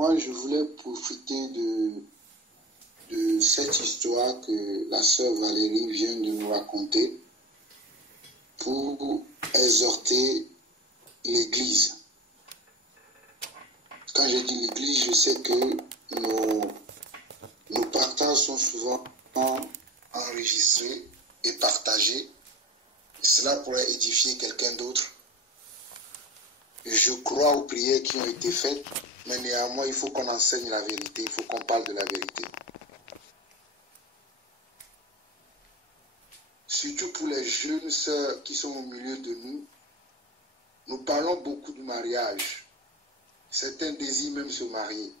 moi, je voulais profiter de cette histoire que la sœur Valérie vient de nous raconter pour exhorter l'Église. Quand je dis l'Église, je sais que nos partages sont souvent enregistrés et partagés. Cela pourrait édifier quelqu'un d'autre. Je crois aux prières qui ont été faites, mais néanmoins, il faut qu'on enseigne la vérité, il faut qu'on parle de la vérité. Surtout pour les jeunes sœurs qui sont au milieu de nous, nous parlons beaucoup du mariage. Certains désirent même se marier.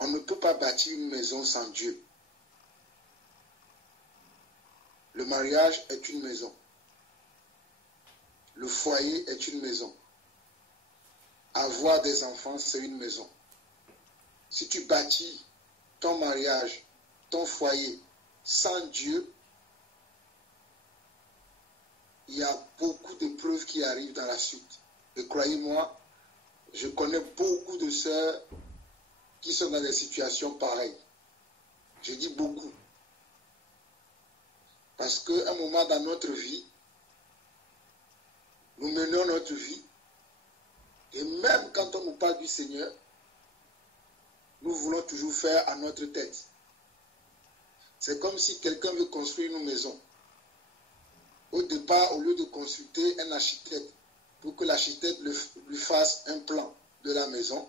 On ne peut pas bâtir une maison sans Dieu. Le mariage est une maison. Le foyer est une maison. Avoir des enfants, c'est une maison. Si tu bâtis ton mariage, ton foyer sans Dieu, il y a beaucoup de preuves qui arrivent dans la suite. Et croyez-moi, je connais beaucoup de sœurs qui sont dans des situations pareilles. Je dis beaucoup. Parce qu'à un moment dans notre vie, nous menons notre vie. Et même quand on nous parle du Seigneur, nous voulons toujours faire à notre tête. C'est comme si quelqu'un veut construire une maison. Au départ, au lieu de consulter un architecte pour que l'architecte lui fasse un plan de la maison,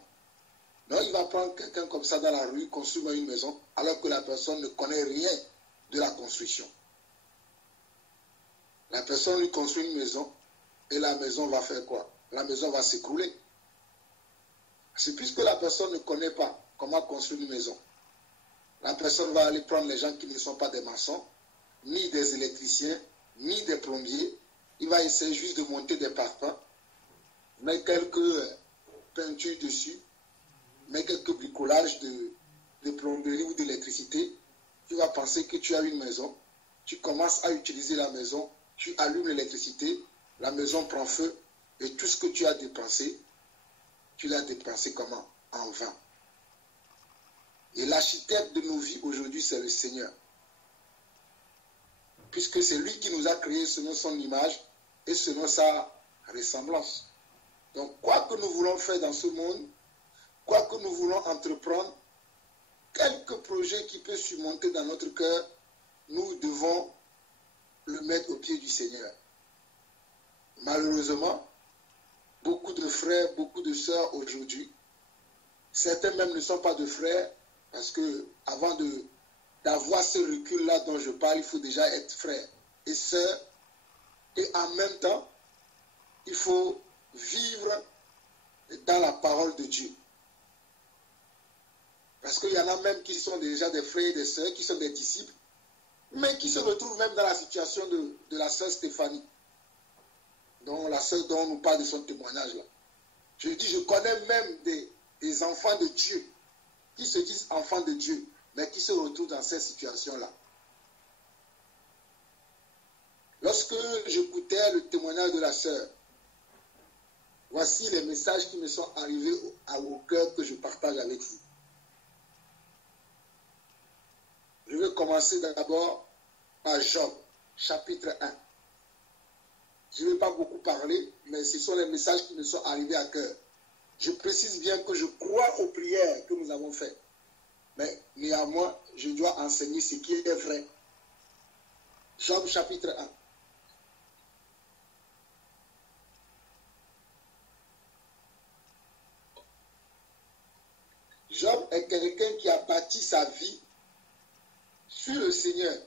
non, il va prendre quelqu'un comme ça dans la rue, construire une maison, alors que la personne ne connaît rien de la construction. La personne lui construit une maison, et la maison va faire quoi? La maison va s'écrouler. C'est puisque la personne ne connaît pas comment construire une maison. La personne va aller prendre les gens qui ne sont pas des maçons, ni des électriciens, ni des plombiers. Il va essayer juste de monter des parpaings, mettre quelques peintures dessus, mettre quelques bricolages de plomberie ou d'électricité. Tu vas penser que tu as une maison. Tu commences à utiliser la maison, tu allumes l'électricité, la maison prend feu et tout ce que tu as dépensé, tu l'as dépensé comment? En vain. Et l'architecte de nos vies aujourd'hui, c'est le Seigneur. Puisque c'est lui qui nous a créés selon son image et selon sa ressemblance. Donc, quoi que nous voulons faire dans ce monde, quoi que nous voulons entreprendre, quelque projet qui peut surmonter dans notre cœur, nous devons le mettre au pied du Seigneur. Malheureusement, beaucoup de frères, beaucoup de sœurs aujourd'hui, certains même ne sont pas de frères, parce que avant d'avoir ce recul-là dont je parle, il faut déjà être frère et sœur, et en même temps, il faut vivre dans la parole de Dieu. Parce qu'il y en a même qui sont déjà des frères et des sœurs, qui sont des disciples, mais qui se retrouvent même dans la situation de la sœur Stéphanie, dont la sœur dont on nous parle de son témoignage là. Je dis, je connais même des enfants de Dieu, qui se disent enfants de Dieu, mais qui se retrouvent dans cette situation-là. Lorsque j'écoutais le témoignage de la sœur, voici les messages qui me sont arrivés au cœur que je partage avec vous. Je vais commencer d'abord par Job, chapitre 1. Je ne vais pas beaucoup parler, mais ce sont les messages qui me sont arrivés à cœur. Je précise bien que je crois aux prières que nous avons faites. Mais néanmoins, je dois enseigner ce qui est vrai. Job, chapitre 1. Job est quelqu'un qui a bâti sa vie sur le Seigneur.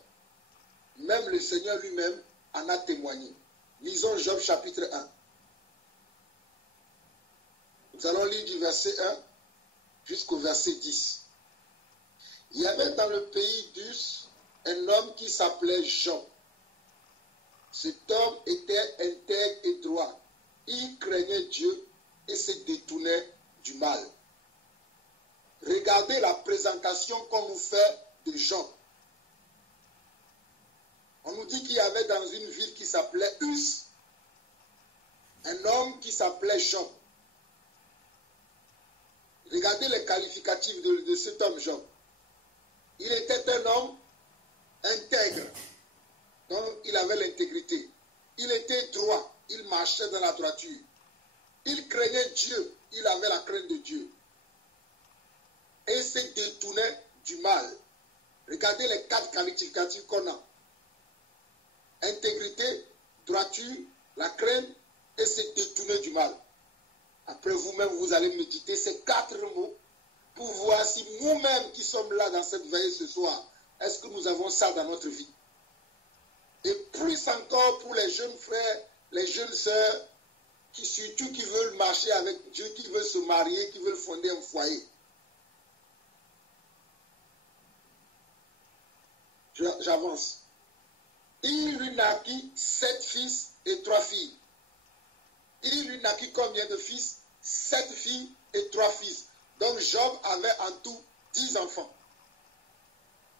Même le Seigneur lui-même en a témoigné. Lisons Job chapitre 1. Nous allons lire du verset 1 jusqu'au verset 10. Il y avait dans le pays d'Us un homme qui s'appelait Job. Cet homme était intègre et droit. Il craignait Dieu et se détournait du mal. Regardez la présentation qu'on nous fait de Job. On nous dit qu'il y avait dans une ville qui s'appelait Us un homme qui s'appelait Job. Regardez les qualificatifs de cet homme Job. Il était un homme intègre, donc il avait l'intégrité. Il était droit, il marchait dans la droiture. Il craignait Dieu, il avait la crainte de Dieu. Et se détournait du mal. Regardez les 4 qualificatifs qu'on a. Intégrité, droiture, la crainte et se détourner du mal. Après vous-même, vous allez méditer ces 4 mots pour voir si nous-mêmes qui sommes là dans cette veille ce soir, est-ce que nous avons ça dans notre vie? Et plus encore pour les jeunes frères, les jeunes sœurs, surtout qui veulent marcher avec Dieu, qui veulent se marier, qui veulent fonder un foyer. J'avance. Il lui naquit 7 fils et 3 filles. Il lui naquit combien de fils? 7 filles et 3 fils. Donc Job avait en tout 10 enfants.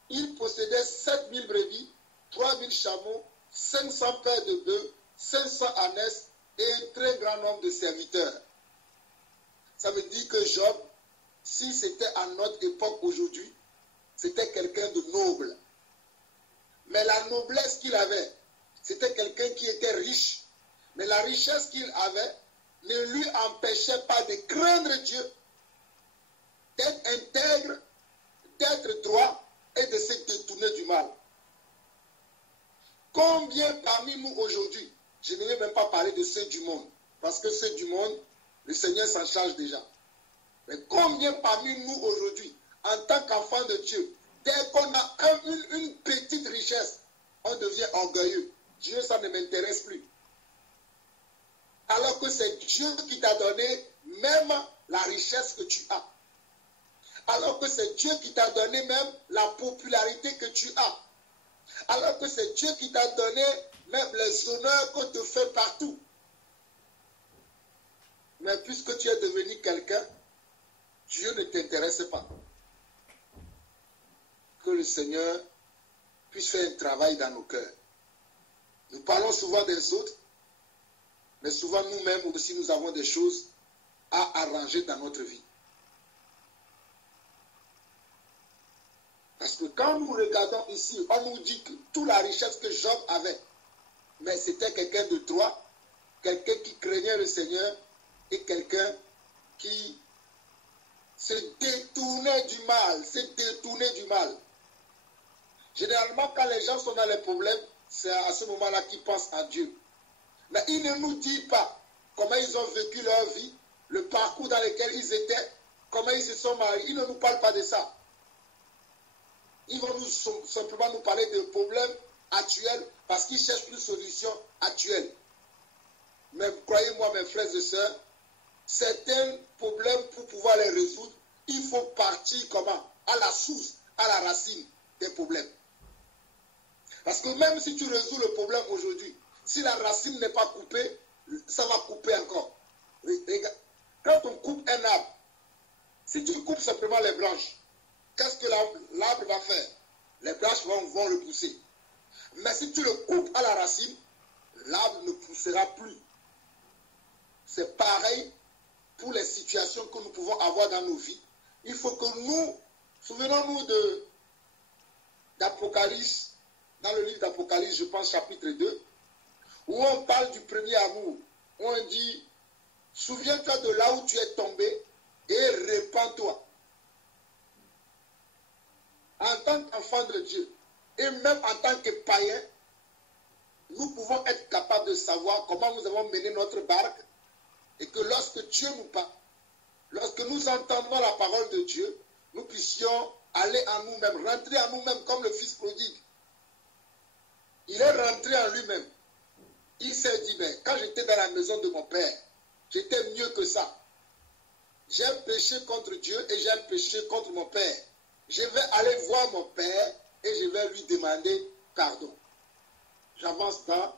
Il possédait 7000 brebis, 3000 chameaux, 500 paires de bœufs, 500 ânesses et un très grand nombre de serviteurs. Ça veut dire que Job, si c'était à notre époque aujourd'hui, c'était quelqu'un de noble. Mais la noblesse qu'il avait, c'était quelqu'un qui était riche. Mais la richesse qu'il avait ne lui empêchait pas de craindre Dieu, d'être intègre, d'être droit et de se détourner du mal. Combien parmi nous aujourd'hui, je ne vais même pas parler de ceux du monde, parce que ceux du monde, le Seigneur s'en charge déjà. Mais combien parmi nous aujourd'hui, en tant qu'enfants de Dieu, dès qu'on a une petite richesse, on devient orgueilleux. Dieu, ça ne m'intéresse plus. Alors que c'est Dieu qui t'a donné même la richesse que tu as. Alors que c'est Dieu qui t'a donné même la popularité que tu as. Alors que c'est Dieu qui t'a donné même les honneurs qu'on te fait partout. Mais puisque tu es devenu quelqu'un, Dieu ne t'intéresse pas. Que le Seigneur puisse faire un travail dans nos cœurs. Nous parlons souvent des autres, mais souvent nous-mêmes aussi nous avons des choses à arranger dans notre vie. Parce que quand nous regardons ici, on nous dit que toute la richesse que Job avait, mais c'était quelqu'un de droit, quelqu'un qui craignait le Seigneur et quelqu'un qui se détournait du mal, Généralement, quand les gens sont dans les problèmes, c'est à ce moment-là qu'ils pensent à Dieu. Mais ils ne nous disent pas comment ils ont vécu leur vie, le parcours dans lequel ils étaient, comment ils se sont mariés. Ils ne nous parlent pas de ça. Ils vont simplement nous parler de problèmes actuels parce qu'ils cherchent une solution actuelle. Mais croyez-moi, mes frères et sœurs, certains problèmes, pour pouvoir les résoudre, il faut partir comment? À la source, à la racine des problèmes. Parce que même si tu résous le problème aujourd'hui, si la racine n'est pas coupée, ça va couper encore. Quand on coupe un arbre, si tu coupes simplement les branches, qu'est-ce que l'arbre va faire? Les branches vont le pousser. Mais si tu le coupes à la racine, l'arbre ne poussera plus. C'est pareil pour les situations que nous pouvons avoir dans nos vies. Il faut que nous, souvenons-nous d'Apocalypse, dans le livre d'Apocalypse, je pense chapitre 2, où on parle du premier amour, où on dit, souviens-toi de là où tu es tombé et répands-toi. En tant qu'enfant de Dieu, et même en tant que païen, nous pouvons être capables de savoir comment nous avons mené notre barque, et que lorsque Dieu nous parle, lorsque nous entendons la parole de Dieu, nous puissions aller en nous-mêmes, rentrer en nous-mêmes comme le fils prodigue. Il est rentré en lui-même. Il s'est dit, mais quand j'étais dans la maison de mon père, j'étais mieux que ça. J'ai péché contre Dieu et j'ai péché contre mon père. Je vais aller voir mon père et je vais lui demander pardon. J'avance dans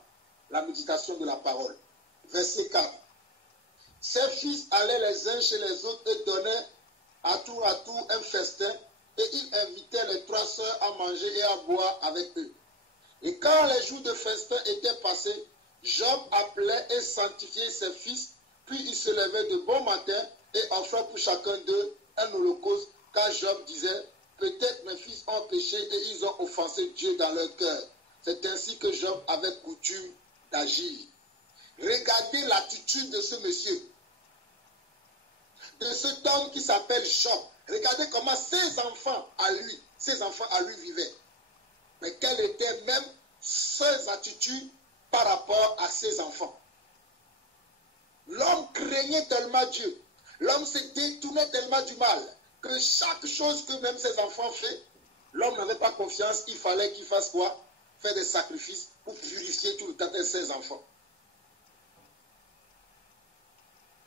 la méditation de la parole. Verset 4. Ses fils allaient les uns chez les autres et donnaient à tour un festin, et ils invitaient les 3 sœurs à manger et à boire avec eux. Et quand les jours de festin étaient passés, Job appelait et sanctifiait ses fils, puis il se levait de bon matin et offrait pour chacun d'eux un holocauste, car Job disait, peut-être mes fils ont péché et ils ont offensé Dieu dans leur cœur. C'est ainsi que Job avait coutume d'agir. Regardez l'attitude de ce monsieur, de cet homme qui s'appelle Job. Regardez comment ses enfants à lui vivaient. Mais quelles étaient même ses attitudes par rapport à ses enfants? L'homme craignait tellement Dieu. L'homme se détournait tellement du mal que chaque chose que même ses enfants faisaient, l'homme n'avait pas confiance. Il fallait qu'il fasse quoi? Faire des sacrifices pour purifier tout le temps de ses enfants.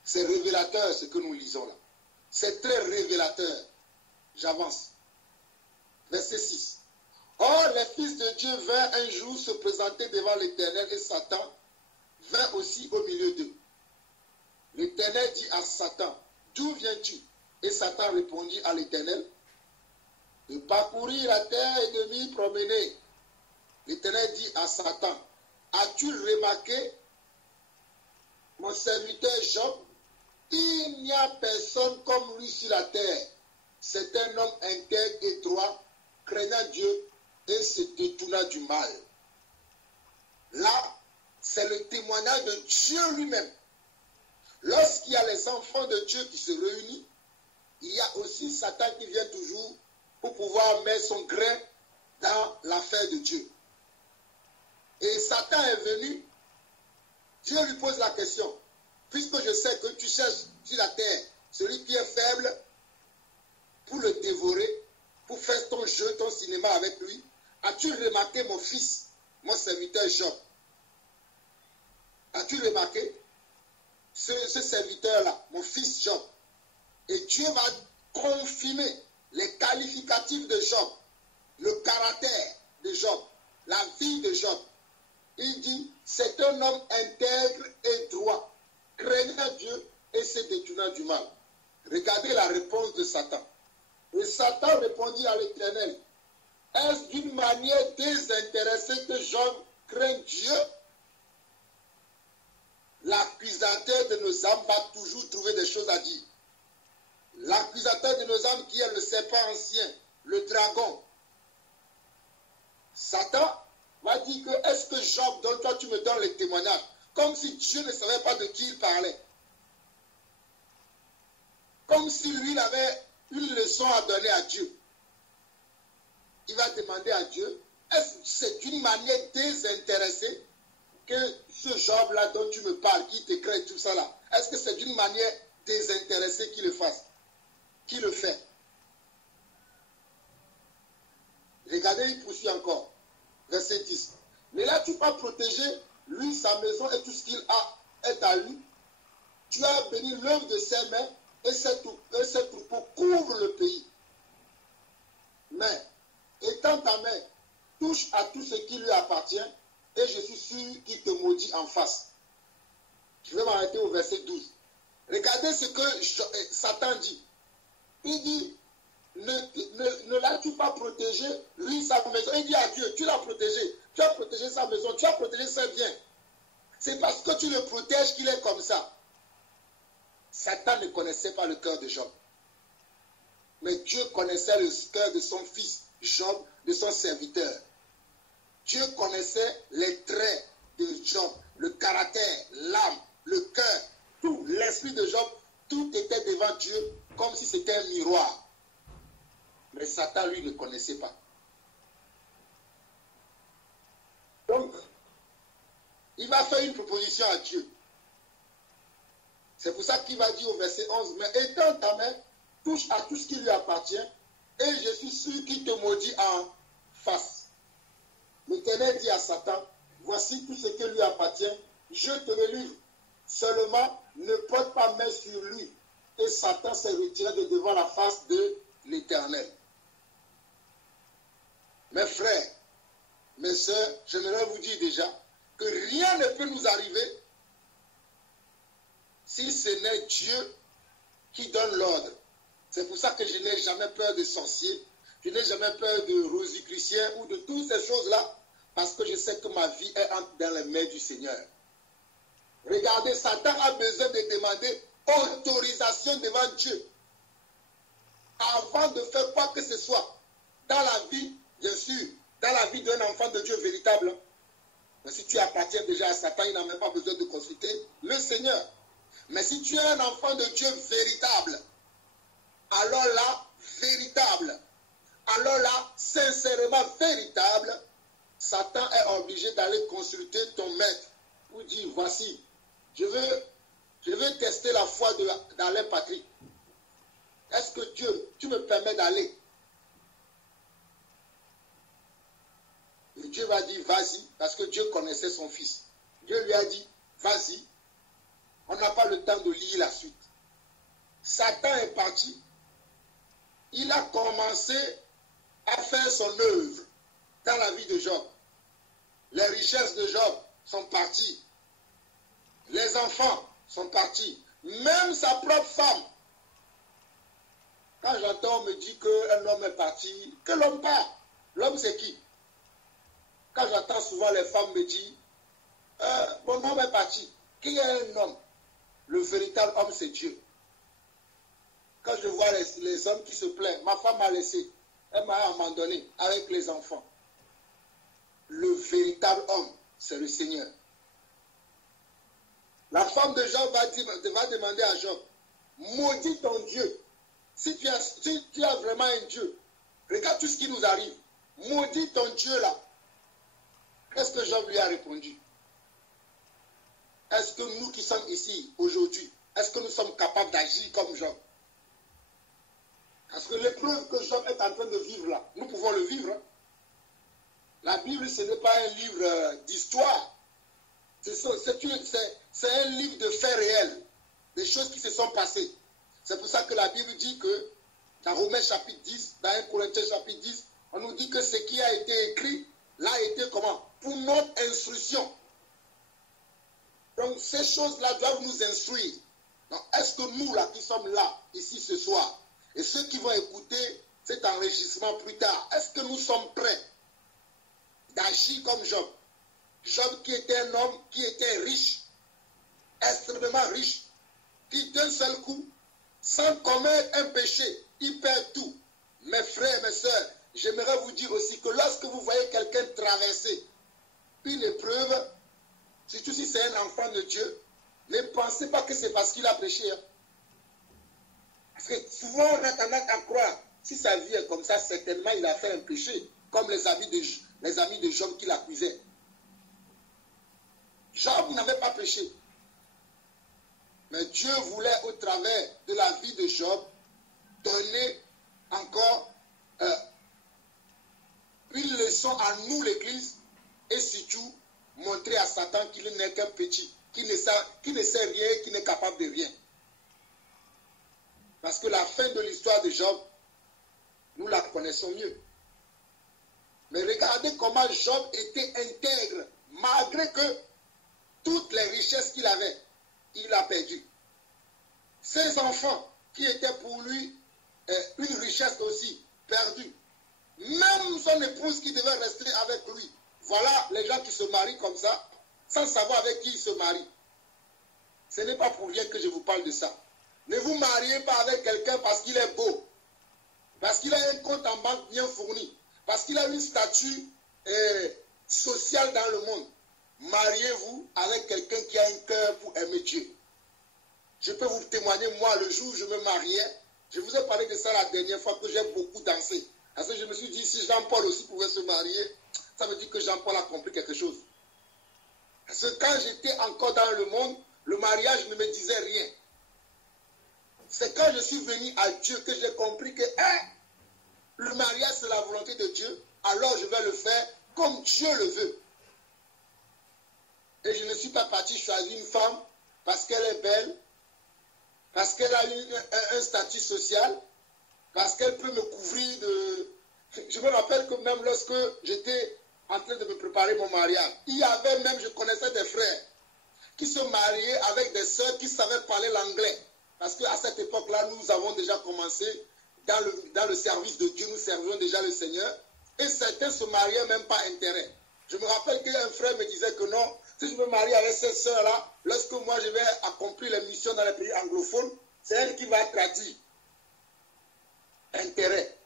C'est révélateur ce que nous lisons là. C'est très révélateur. J'avance. Verset 6. Or, les fils de Dieu vinrent un jour se présenter devant l'Éternel et Satan vint aussi au milieu d'eux. L'Éternel dit à Satan, d'où viens-tu? Et Satan répondit à l'Éternel, de parcourir la terre et de m'y promener. L'Éternel dit à Satan, as-tu remarqué mon serviteur Job? Il n'y a personne comme lui sur la terre. C'est un homme intègre et droit, craignant Dieu et se détournant du mal. Là, c'est le témoignage de Dieu lui-même. Lorsqu'il y a les enfants de Dieu qui se réunissent, il y a aussi Satan qui vient toujours pour pouvoir mettre son grain dans l'affaire de Dieu. Et Satan est venu, Dieu lui pose la question, puisque je sais que tu cherches sur la terre celui qui est faible pour le dévorer, pour faire ton jeu, ton cinéma avec lui, as-tu remarqué mon fils, mon serviteur Job? As-tu remarqué ce serviteur-là, mon fils Job? Et Dieu va confirmer les qualificatifs de Job, le caractère de Job, la vie de Job. Il dit, c'est un homme intègre et droit, craignant Dieu et se détournant du mal. Regardez la réponse de Satan. Et Satan répondit à l'Éternel, est-ce d'une manière désintéressée que Job craint Dieu? L'accusateur de nos âmes va toujours trouver des choses à dire. L'accusateur de nos âmes qui est le serpent ancien, le dragon. Satan va dire que est-ce que Job, donc toi tu me donnes les témoignages, comme si Dieu ne savait pas de qui il parlait. Comme si lui il avait une leçon à donner à Dieu. Il va demander à Dieu, est-ce que c'est d'une manière désintéressée que ce Job-là dont tu me parles, qui te crée tout ça là, est-ce que c'est d'une manière désintéressée qu'il le fasse, qu'il le fait? Regardez, il poursuit encore. Verset 10. Ne l'as-tu pas protégé, lui, sa maison et tout ce qu'il a est à lui? Tu as béni l'œuvre de ses mains et ses troupeaux couvrent le pays. Mais, étends ta main, touche à tout ce qui lui appartient et je suis sûr qu'il te maudit en face. Je vais m'arrêter au verset 12. Regardez ce que Satan dit. Il dit, ne l'as-tu pas protégé, lui, sa maison? Il dit à Dieu, tu l'as protégé. Tu as protégé sa maison, tu as protégé ses biens. C'est parce que tu le protèges qu'il est comme ça. Satan ne connaissait pas le cœur de Job. Mais Dieu connaissait le cœur de son fils Job, de son serviteur. Dieu connaissait les traits de Job, le caractère, l'âme, le cœur, tout, l'esprit de Job, tout était devant Dieu comme si c'était un miroir. Mais Satan, lui, ne connaissait pas. Donc, il va faire une proposition à Dieu. C'est pour ça qu'il va dire au verset 11, mais étends ta main, touche à tout ce qui lui appartient, et je suis sûr qu'il te maudit en face. L'Éternel dit à Satan, voici tout ce qui lui appartient, je te le livre. Seulement, ne porte pas main sur lui. Et Satan s'est retiré de devant la face de l'Éternel. Mes frères, mes sœurs, j'aimerais vous dire déjà que rien ne peut nous arriver si ce n'est Dieu qui donne l'ordre. C'est pour ça que je n'ai jamais peur de sorciers, je n'ai jamais peur de rosicruciens ou de toutes ces choses-là, parce que je sais que ma vie est dans les mains du Seigneur. Regardez, Satan a besoin de demander autorisation devant Dieu. avant de faire quoi que ce soit dans la vie, bien sûr, dans la vie d'un enfant de Dieu véritable. Mais si tu appartiens déjà à Satan, il n'a même pas besoin de consulter le Seigneur. Mais si tu es un enfant de Dieu véritable, alors là, véritable, alors là, sincèrement véritable, Satan est obligé d'aller consulter ton maître pour dire, voici, je veux tester la foi d'Alain Patrick. Est-ce que Dieu, tu me permets d'aller? Et Dieu va dire, vas-y, parce que Dieu connaissait son fils. Dieu lui a dit, vas-y. On n'a pas le temps de lire la suite. Satan est parti. Il a commencé à faire son œuvre dans la vie de Job. Les richesses de Job sont parties. Les enfants sont partis. Même sa propre femme. Quand j'entends, on me dit qu'un homme est parti, que l'homme part. L'homme, c'est qui? Quand j'entends souvent les femmes me dire, mon homme est parti. Qui est un homme? Le véritable homme, c'est Dieu. Quand je vois les hommes qui se plaignent, ma femme m'a laissé, elle m'a abandonné avec les enfants. Le véritable homme, c'est le Seigneur. La femme de Job va demander à Job, maudis ton Dieu. Si tu as vraiment un Dieu, regarde tout ce qui nous arrive. Maudis ton Dieu là. Qu'est-ce que Job lui a répondu? Est-ce que nous qui sommes ici aujourd'hui, est-ce que nous sommes capables d'agir comme Job? Parce que l'épreuve que Job est en train de vivre là, nous pouvons le vivre. La Bible, ce n'est pas un livre d'histoire. C'est un livre de faits réels, des choses qui se sont passées. C'est pour ça que la Bible dit que, dans Romains chapitre 10, dans 1 Corinthiens chapitre 10, on nous dit que ce qui a été écrit, l'a été comment? Pour notre instruction. Donc ces choses-là doivent nous instruire. Donc est-ce que nous là qui sommes là, ici ce soir, et ceux qui vont écouter cet enregistrement plus tard, est-ce que nous sommes prêts d'agir comme Job? Job qui était un homme qui était riche, extrêmement riche, qui d'un seul coup, sans commettre un péché, il perd tout. Mes frères, mes soeurs, j'aimerais vous dire aussi que lorsque vous voyez quelqu'un traverser une épreuve, surtout si c'est un enfant de Dieu, ne pensez pas que c'est parce qu'il a péché. Hein. Parce que souvent on a tendance à croire, si sa vie est comme ça, certainement il a fait un péché, comme les amis de Job qui l'accusaient. Job n'avait pas péché. Mais Dieu voulait, au travers de la vie de Job, donner encore une leçon à nous, l'Église, et surtout montrer à Satan qu'il n'est qu'un petit, qui ne sait rien, qui n'est capable de rien. Parce que la fin de l'histoire de Job, nous la connaissons mieux. Mais regardez comment Job était intègre, malgré que toutes les richesses qu'il avait, il a perdu. Ses enfants, qui étaient pour lui une richesse aussi, perdue. Même son épouse qui devait rester avec lui. Voilà les gens qui se marient comme ça, sans savoir avec qui ils se marient. Ce n'est pas pour rien que je vous parle de ça. Ne vous mariez pas avec quelqu'un parce qu'il est beau, parce qu'il a un compte en banque bien fourni, parce qu'il a une statue sociale dans le monde. Mariez-vous avec quelqu'un qui a un cœur pour aimer Dieu. Je peux vous témoigner, moi, le jour où je me mariais, je vous ai parlé de ça la dernière fois, que j'ai beaucoup dansé. Parce que je me suis dit, si Jean-Paul aussi pouvait se marier, ça veut dire que Jean-Paul a compris quelque chose. Parce que quand j'étais encore dans le monde, le mariage ne me disait rien. C'est quand je suis venu à Dieu que j'ai compris que le mariage, c'est la volonté de Dieu, alors je vais le faire comme Dieu le veut. Et je ne suis pas parti choisir une femme parce qu'elle est belle, parce qu'elle a un statut social, parce qu'elle peut me couvrir de... Je me rappelle que même lorsque j'étais en train de me préparer mon mariage, il y avait même, je connaissais des frères qui se mariaient avec des sœurs qui savaient parler l'anglais. Parce qu'à cette époque-là, nous avons déjà commencé dans le service de Dieu, nous servions déjà le Seigneur, et certains se mariaient même pas intérêt. Je me rappelle qu'un frère me disait que non, si je me marie avec cette sœur-là, lorsque moi je vais accomplir les missions dans les pays anglophones, c'est elle qui va traduire. intérêt.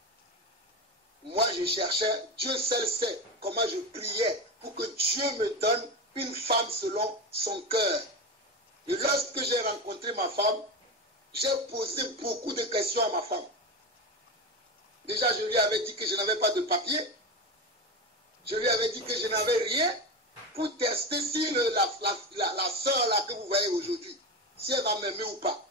Moi, je cherchais, Dieu seul sait comment je priais pour que Dieu me donne une femme selon son cœur. Et lorsque j'ai rencontré ma femme, j'ai posé beaucoup de questions à ma femme. Déjà, je lui avais dit que je n'avais pas de papier. Je lui avais dit que je n'avais rien pour tester si la sœur là que vous voyez aujourd'hui, si elle va m'aimer ou pas.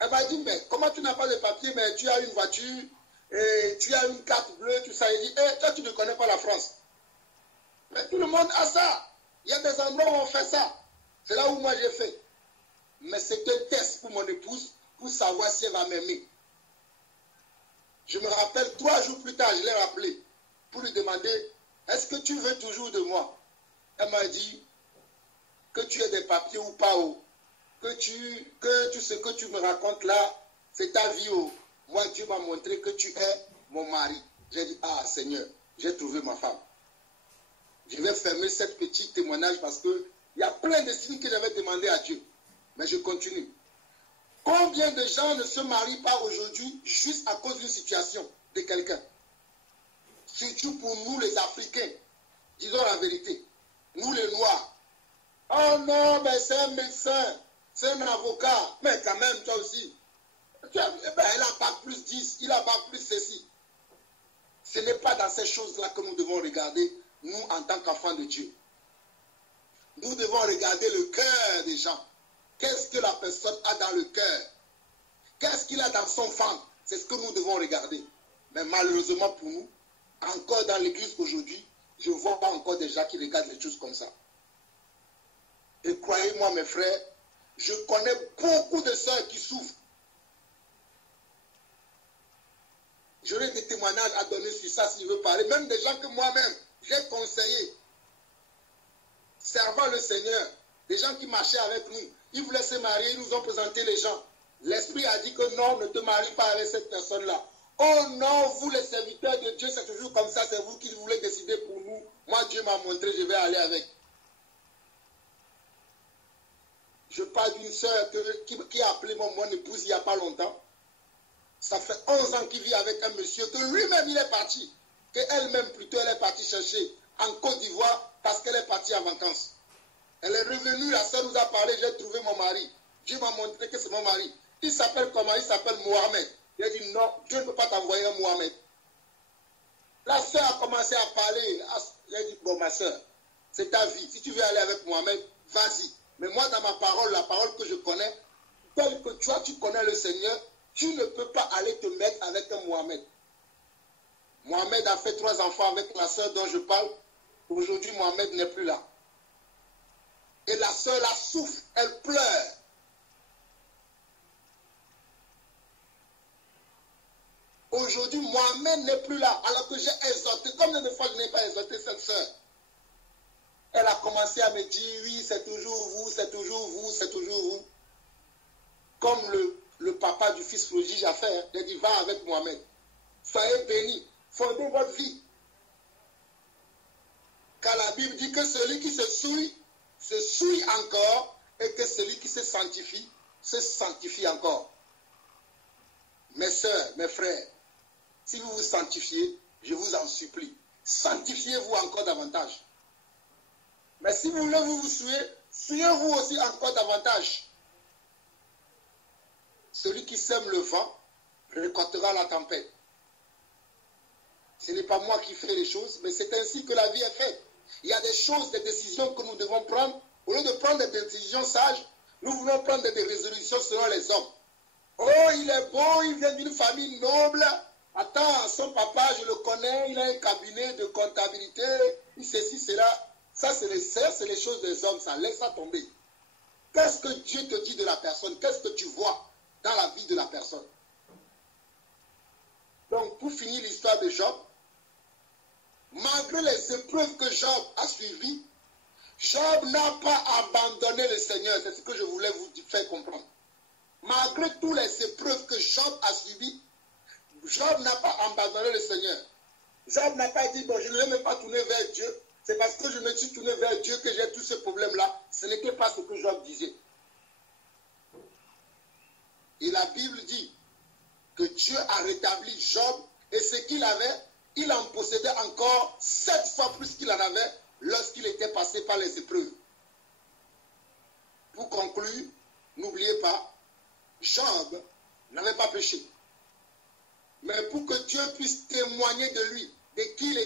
Elle m'a dit, mais comment tu n'as pas de papier, mais tu as une voiture, et tu as une carte bleue, tout ça. Il dit, hey, toi tu ne connais pas la France. Mais tout le monde a ça. Il y a des endroits où on fait ça. C'est là où moi j'ai fait. Mais c'est un test pour mon épouse, pour savoir si elle va m'aimer. Je me rappelle, 3 jours plus tard, je l'ai rappelé pour lui demander, est-ce que tu veux toujours de moi? Elle m'a dit, que tu aies des papiers ou pas, que ce que tu me racontes là, c'est ta vie. Moi, Dieu m'a montré que tu es mon mari. J'ai dit, ah Seigneur, j'ai trouvé ma femme. Je vais fermer cette petite témoignage parce qu'il y a plein de signes que j'avais demandé à Dieu. Mais je continue. Combien de gens ne se marient pas aujourd'hui juste à cause d'une situation de quelqu'un? Surtout pour nous les Africains. Disons la vérité. Nous les Noirs. Oh non, mais c'est un médecin, c'est un avocat. Mais quand même, toi aussi. Elle a pas plus 10, il a pas plus ceci. Ce n'est pas dans ces choses-là que nous devons regarder, nous en tant qu'enfants de Dieu. Nous devons regarder le cœur des gens. Qu'est-ce que la personne a dans le cœur? Qu'est-ce qu'il a dans son ventre? C'est ce que nous devons regarder. Mais malheureusement pour nous, encore dans l'église aujourd'hui, je vois pas encore des gens qui regardent les choses comme ça. Et croyez-moi mes frères, je connais beaucoup de sœurs qui souffrent. J'aurai des témoignages à donner sur ça si je veux parler. Même des gens que moi-même, j'ai conseillé. Servant le Seigneur. Des gens qui marchaient avec nous. Ils voulaient se marier, ils nous ont présenté les gens. L'Esprit a dit que non, ne te marie pas avec cette personne-là. Oh non, vous les serviteurs de Dieu, c'est toujours comme ça, c'est vous qui voulez décider pour nous. Moi, Dieu m'a montré, je vais aller avec. Je parle d'une sœur qui a appelé mon épouse il n'y a pas longtemps. Ça fait 11 ans qu'il vit avec un monsieur que lui-même il est parti. Qu'elle-même plutôt elle est partie chercher en Côte d'Ivoire parce qu'elle est partie en vacances. Elle est revenue, la sœur nous a parlé, j'ai trouvé mon mari. Dieu m'a montré que c'est mon mari. Il s'appelle comment? Il s'appelle Mohamed. Il a dit non, Dieu ne peut pas t'envoyer un Mohamed. La sœur a commencé à parler. Il a dit bon ma sœur, c'est ta vie. Si tu veux aller avec Mohamed, vas-y. Mais moi dans ma parole, la parole que je connais, tel que toi tu connais le Seigneur, tu ne peux pas aller te mettre avec un Mohamed. Mohamed a fait 3 enfants avec la sœur dont je parle. Aujourd'hui, Mohamed n'est plus là. Et la sœur la souffre, elle pleure. Aujourd'hui, Mohamed n'est plus là, alors que j'ai exhorté. Combien de fois je n'ai pas exhorté cette sœur? Elle a commencé à me dire, oui, c'est toujours vous, c'est toujours vous, c'est toujours vous. Comme le papa du fils prodige a fait, il a dit, va avec Mohamed. Soyez bénis, fondez votre vie. Car la Bible dit que celui qui se souille encore, et que celui qui se sanctifie encore. Mes sœurs, mes frères, si vous vous sanctifiez, je vous en supplie, sanctifiez-vous encore davantage. Mais si vous voulez vous souiller, souillez-vous aussi encore davantage. Celui qui sème le vent récoltera la tempête. Ce n'est pas moi qui fais les choses, mais c'est ainsi que la vie est faite. Il y a des choses, des décisions que nous devons prendre. Au lieu de prendre des décisions sages, nous voulons prendre des résolutions selon les hommes. Oh, il est beau, il vient d'une famille noble. Attends, son papa, je le connais, il a un cabinet de comptabilité, il ceci, cela. Ça, c'est les choses des hommes, ça, laisse ça tomber. Qu'est-ce que Dieu te dit de la personne? Qu'est-ce que tu vois dans la vie de la personne? Donc, pour finir l'histoire de Job, malgré les épreuves que Job a suivies, Job n'a pas abandonné le Seigneur. C'est ce que je voulais vous faire comprendre. Malgré toutes les épreuves que Job a subies, Job n'a pas abandonné le Seigneur. Job n'a pas dit, bon, je ne vais même pas tourner vers Dieu. C'est parce que je me suis tourné vers Dieu que j'ai tous ces problèmes-là. Ce n'était pas ce que Job disait. Et la Bible dit que Dieu a rétabli Job et ce qu'il avait, il en possédait encore 7 fois plus qu'il en avait lorsqu'il était passé par les épreuves. Pour conclure, n'oubliez pas, Job n'avait pas péché. Mais pour que Dieu puisse témoigner de lui, de qui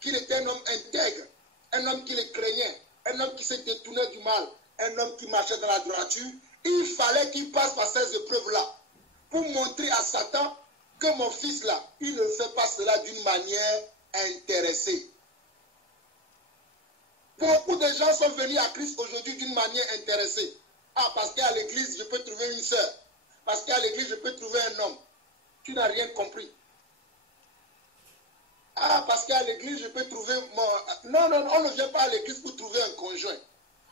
qu'il était un homme intègre, un homme qui le craignait, un homme qui se détournait du mal, un homme qui marchait dans la droiture, il fallait qu'il passe par ces épreuves-là pour montrer à Satan que mon fils là, il ne fait pas cela d'une manière intéressée. Beaucoup de gens sont venus à Christ aujourd'hui d'une manière intéressée. Ah, parce qu'à l'église, je peux trouver une sœur. Parce qu'à l'église, je peux trouver un homme. Tu n'as rien compris. Ah, parce qu'à l'église, je peux trouver mon... Non, non, on ne vient pas à l'église pour trouver un conjoint.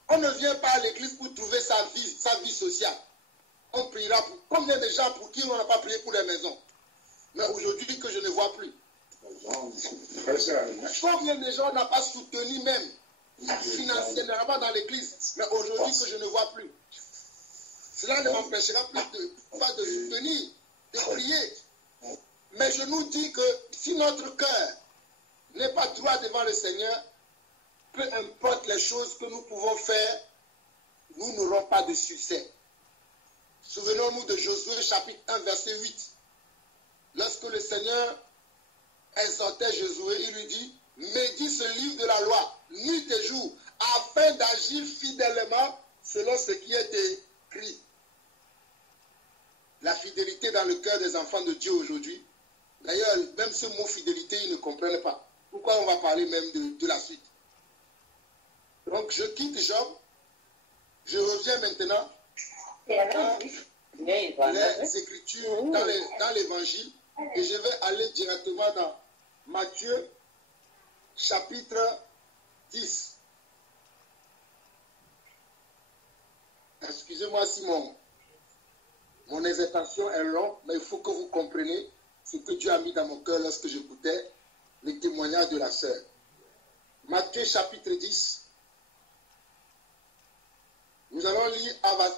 On ne vient pas à l'église pour trouver sa vie sociale. On priera pour... Combien de gens pour qui on n'a pas prié pour les maisons? Mais aujourd'hui que je ne vois plus. Combien de gens n'ont pas soutenu même financièrement dans l'église, mais aujourd'hui que je ne vois plus. Cela ne m'empêchera plus pas de soutenir, de prier. Mais je nous dis que si notre cœur n'est pas droit devant le Seigneur, peu importe les choses que nous pouvons faire, nous n'aurons pas de succès. Souvenons-nous de Josué chapitre 1 verset 8. Lorsque le Seigneur exhortait Josué, il lui dit: médite ce livre de la loi, nuit et jour, afin d'agir fidèlement selon ce qui est écrit. La fidélité dans le cœur des enfants de Dieu aujourd'hui. D'ailleurs, même ce mot fidélité, ils ne comprennent pas. Pourquoi on va parler même de la suite? Donc, je quitte Job. Je reviens maintenant dans les Écritures, dans l'Évangile, et je vais aller directement dans Matthieu, chapitre 10. Excusez-moi si mon exhortation est longue, mais il faut que vous compreniez ce que Dieu a mis dans mon cœur lorsque j'écoutais les témoignages de la sœur. Matthieu, chapitre 10. Nous allons lire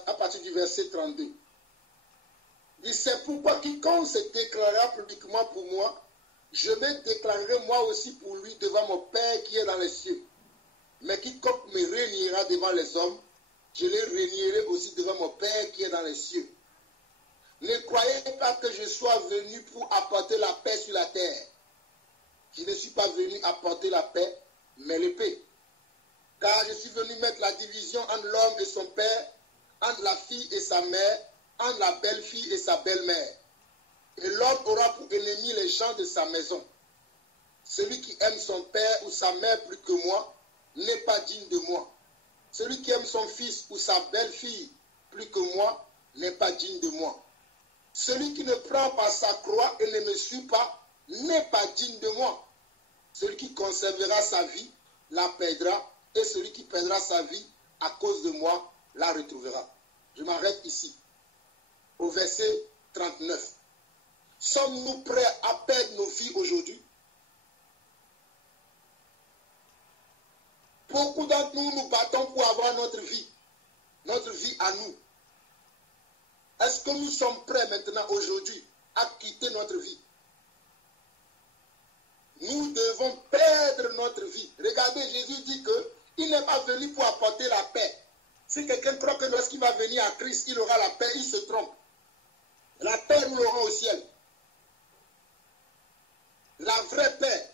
à partir du verset 32. Il dit: c'est pourquoi quiconque se déclarera publiquement pour moi, je me déclarerai moi aussi pour lui devant mon Père qui est dans les cieux. Mais quiconque me réuniera devant les hommes, je les réunirai aussi devant mon Père qui est dans les cieux. Ne croyez pas que je sois venu pour apporter la paix sur la terre. Je ne suis pas venu apporter la paix, mais l'épée. Car je suis venu mettre la division entre l'homme et son père, entre la fille et sa mère, entre la belle-fille et sa belle-mère. Et l'homme aura pour ennemi les gens de sa maison. Celui qui aime son père ou sa mère plus que moi n'est pas digne de moi. Celui qui aime son fils ou sa belle-fille plus que moi n'est pas digne de moi. Celui qui ne prend pas sa croix et ne me suit pas n'est pas digne de moi. Celui qui conservera sa vie la perdra, et celui qui perdra sa vie à cause de moi la retrouvera. Je m'arrête ici, au verset 39. Sommes-nous prêts à perdre nos vies aujourd'hui? Beaucoup d'entre nous nous battons pour avoir notre vie à nous. Est-ce que nous sommes prêts maintenant aujourd'hui à quitter notre vie? Nous devons perdre notre vie. Regardez, Jésus dit qu'il n'est pas venu pour apporter la paix. Si quelqu'un croit que lorsqu'il va venir à Christ, il aura la paix, il se trompe. La paix, nous l'aurons au ciel. La vraie paix,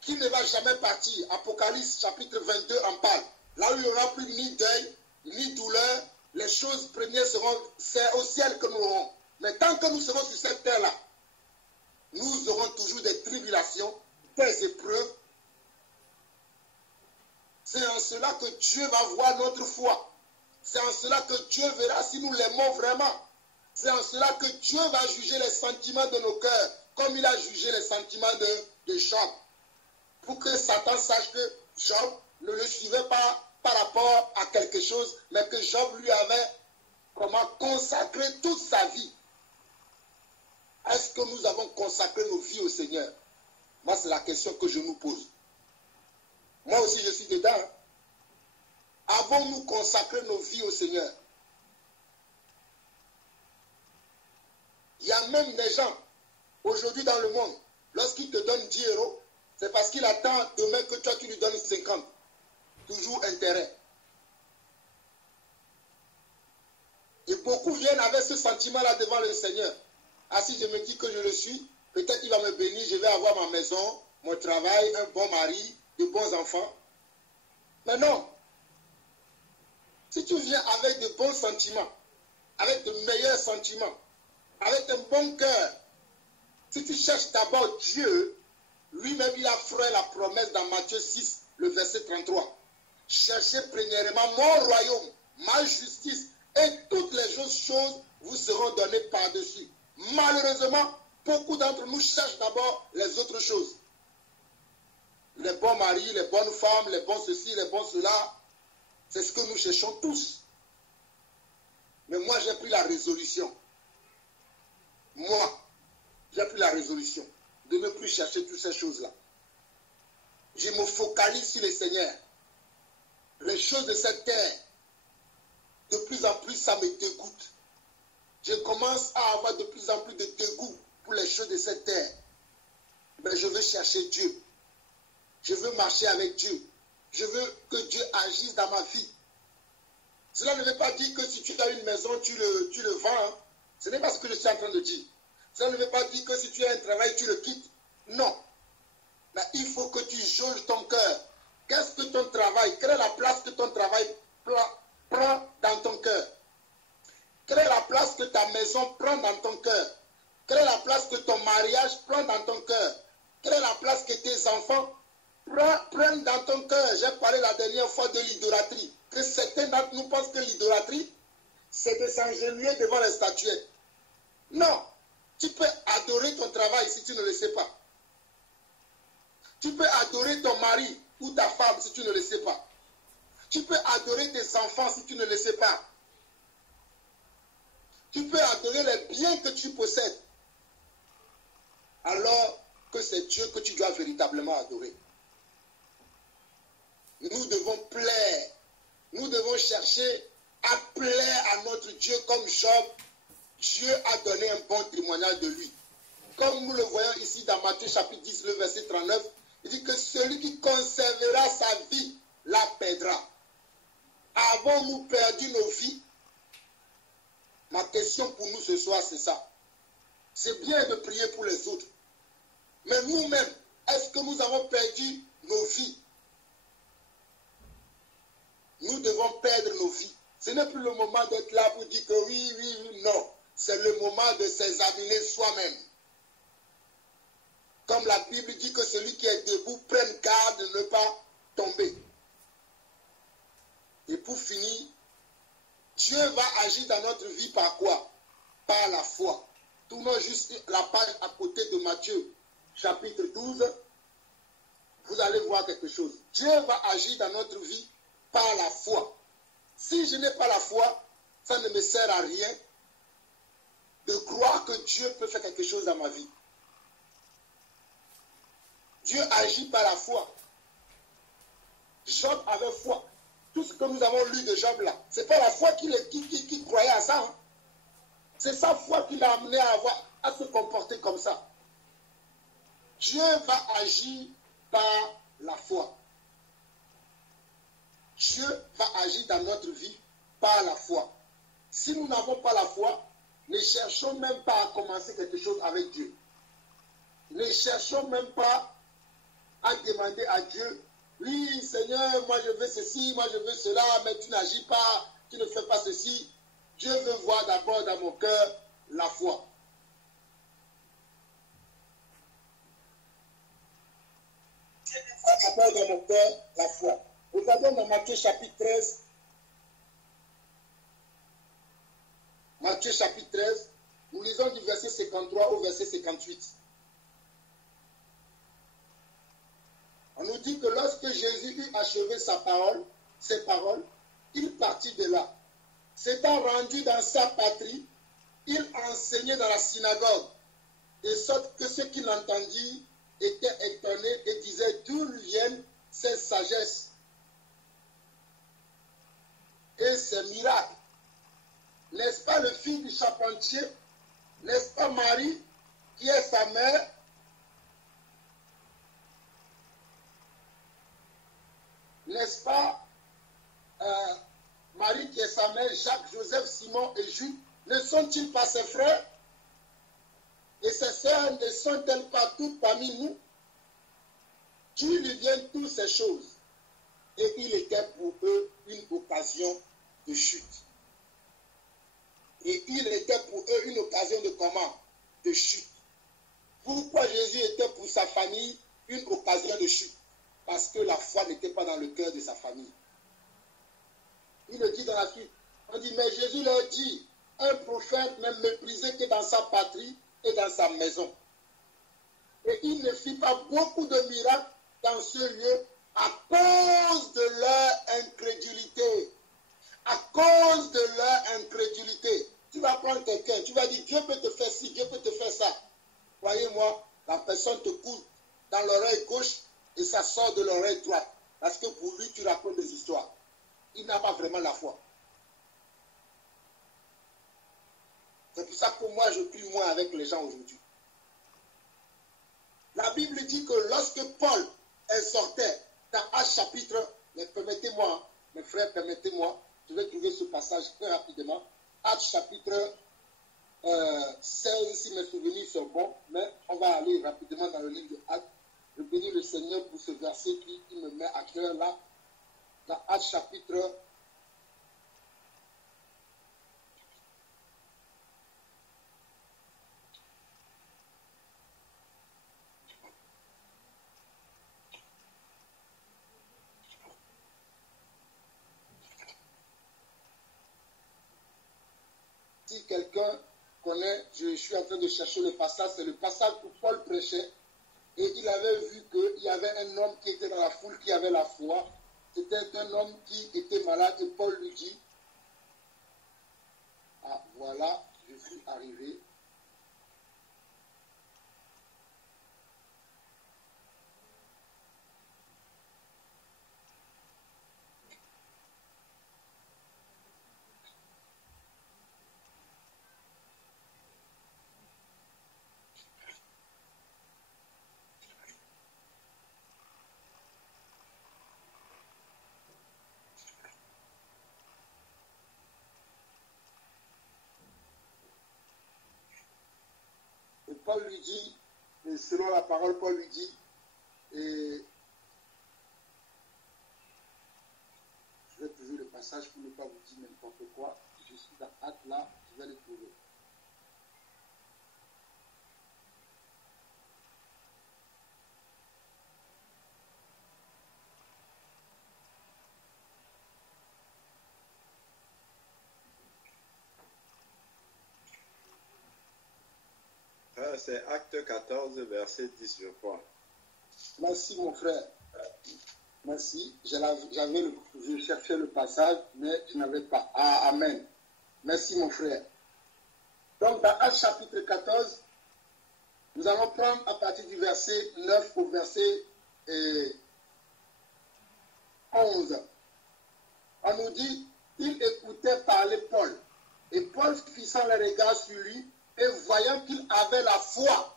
qui ne va jamais partir. Apocalypse chapitre 22 en parle. Là où il n'y aura plus ni deuil, ni douleur, les choses premières seront, c'est au ciel que nous aurons. Mais tant que nous serons sur cette terre-là, nous aurons toujours des tribulations, des épreuves. C'est en cela que Dieu va voir notre foi. C'est en cela que Dieu verra si nous l'aimons vraiment. C'est en cela que Dieu va juger les sentiments de nos cœurs, comme il a jugé les sentiments de Job. Pour que Satan sache que Job ne le suivait pas par rapport à quelque chose, mais que Job lui avait consacré toute sa vie. Est-ce que nous avons consacré nos vies au Seigneur? Moi, c'est la question que je nous pose. Moi aussi, je suis dedans. Avons-nous consacré nos vies au Seigneur? Il y a même des gens, aujourd'hui dans le monde, lorsqu'il te donne 10 euros, c'est parce qu'il attend demain que toi tu lui donnes 50. Toujours intérêt. Et beaucoup viennent avec ce sentiment-là devant le Seigneur. Ah, si je me dis que je le suis, peut-être il va me bénir, je vais avoir ma maison, mon travail, un bon mari, de bons enfants. Mais non. Si tu viens avec de bons sentiments, avec de meilleurs sentiments, avec un bon cœur, si tu cherches d'abord Dieu, lui-même il a fait la promesse dans Matthieu 6, le verset 33. Cherchez premièrement mon royaume, ma justice, et toutes les choses vous seront données par-dessus. Malheureusement, beaucoup d'entre nous cherchent d'abord les autres choses. Les bons maris, les bonnes femmes, les bons ceci, les bons cela. C'est ce que nous cherchons tous. Mais moi, j'ai pris la résolution. Moi, j'ai pris la résolution de ne plus chercher toutes ces choses-là. Je me focalise sur le Seigneur. Les choses de cette terre, de plus en plus, ça me dégoûte. Je commence à avoir de plus en plus de dégoût pour les choses de cette terre. Mais je veux chercher Dieu. Je veux marcher avec Dieu. Je veux que Dieu agisse dans ma vie. Cela ne veut pas dire que si tu as une maison, tu le vends. Hein. Ce n'est pas ce que je suis en train de dire. Cela ne veut pas dire que si tu as un travail, tu le quittes. Non. Mais il faut que tu jauges ton cœur. Qu'est-ce que ton travail, quelle est la place que ton travail prend dans ton cœur? Quelle est la place que ta maison prend dans ton cœur? Quelle est la place que ton mariage prend dans ton cœur? Quelle est la place que tes enfants prennent dans ton cœur? J'ai parlé la dernière fois de l'idolâtrie. Que certains d'entre nous pensent que l'idolâtrie, c'est de s'agenouiller devant les statuettes. Non. Tu peux adorer ton travail si tu ne le sais pas. Tu peux adorer ton mari ou ta femme si tu ne le sais pas. Tu peux adorer tes enfants si tu ne le sais pas. Tu peux adorer les biens que tu possèdes. Alors que c'est Dieu que tu dois véritablement adorer. Nous devons plaire. Nous devons chercher à plaire à notre Dieu comme Job. Dieu a donné un bon témoignage de lui. Comme nous le voyons ici dans Matthieu chapitre 10, le verset 39, il dit que celui qui conservera sa vie la perdra. Avons-nous perdu nos vies? Ma question pour nous ce soir, c'est ça. C'est bien de prier pour les autres. Mais nous-mêmes, est-ce que nous avons perdu nos vies? Nous devons perdre nos vies. Ce n'est plus le moment d'être là pour dire que oui, oui, oui, non. C'est le moment de s'examiner soi-même. Comme la Bible dit que celui qui est debout prenne garde de ne pas tomber. Et pour finir, Dieu va agir dans notre vie par quoi? Par la foi. Tournons juste la page à côté de Matthieu, chapitre 12. Vous allez voir quelque chose. Dieu va agir dans notre vie par la foi. Si je n'ai pas la foi, ça ne me sert à rien de croire que Dieu peut faire quelque chose dans ma vie. Dieu agit par la foi. Job avait foi. Tout ce que nous avons lu de Job là, ce n'est pas la foi qui croyait à ça. Hein. C'est sa foi qui l'a amené à se comporter comme ça. Dieu va agir par la foi. Dieu va agir dans notre vie par la foi. Si nous n'avons pas la foi, ne cherchons même pas à commencer quelque chose avec Dieu. Ne cherchons même pas à demander à Dieu, oui Seigneur, moi je veux ceci, moi je veux cela, mais tu n'agis pas, tu ne fais pas ceci. Dieu veut voir d'abord dans mon cœur la foi. Dieu veut voir d'abord dans mon cœur la foi. Regardons dans Matthieu chapitre 13. Matthieu chapitre 13, nous lisons du verset 53 au verset 58. On nous dit que lorsque Jésus eut achevé ses paroles, il partit de là. S'étant rendu dans sa patrie, il enseignait dans la synagogue, de sorte que ceux qui l'entendirent étaient étonnés et disaient d'où viennent ces sagesses et ces miracles. N'est-ce pas le fils du charpentier? N'est-ce pas Marie, qui est sa mère? N'est-ce pas Marie qui est sa mère, Jacques, Joseph, Simon et Jude, ne sont-ils pas ses frères? Et ses sœurs ne sont-elles pas toutes parmi nous? D'où lui viennent toutes ces choses? Et il était pour eux une occasion de chute. Et il était pour eux une occasion de comment? De chute. Pourquoi Jésus était pour sa famille une occasion de chute? Parce que la foi n'était pas dans le cœur de sa famille. Il le dit dans la suite. On dit, mais Jésus leur dit, un prophète n'est méprisé que dans sa patrie et dans sa maison. Et il ne fit pas beaucoup de miracles dans ce lieu à cause de leur incrédulité. À cause de leur incrédulité. Tu vas prendre quelqu'un, tu vas dire, Dieu peut te faire ci, Dieu peut te faire ça. Voyez-moi, la personne te coule dans l'oreille gauche et ça sort de l'oreille droite. Parce que pour lui, tu racontes des histoires. Il n'a pas vraiment la foi. C'est pour ça que moi, je prie moins avec les gens aujourd'hui. La Bible dit que lorsque Paul exhortait dans Actes chapitre, mais permettez-moi, mes frères, permettez-moi, je vais trouver ce passage très rapidement. Actes chapitre 16, si mes souvenirs sont bons, mais on va aller rapidement dans le livre de Actes. Je bénis le Seigneur pour ce verset qui me met à cœur là. Dans Actes chapitre 16. Si quelqu'un connaît, je suis en train de chercher le passage, c'est le passage où Paul prêchait et il avait vu qu'il y avait un homme qui était dans la foule qui avait la foi. C'était un homme qui était malade et Paul lui dit, ah voilà, je suis arrivé. Et Paul lui dit, et selon la parole, Paul lui dit, et je vais trouver le passage pour ne pas vous dire n'importe quoi. Je suis dans Actes là, je vais le trouver. C'est Acte 14, verset 10, je crois. Merci mon frère. Merci. Je cherchais le passage, mais je n'avais pas. Ah, amen. Merci mon frère. Donc dans Acte chapitre 14, nous allons prendre à partir du verset 9 au verset 11. On nous dit, il écoutait parler Paul. Et Paul, fixant les regards sur lui, et voyant qu'il avait la foi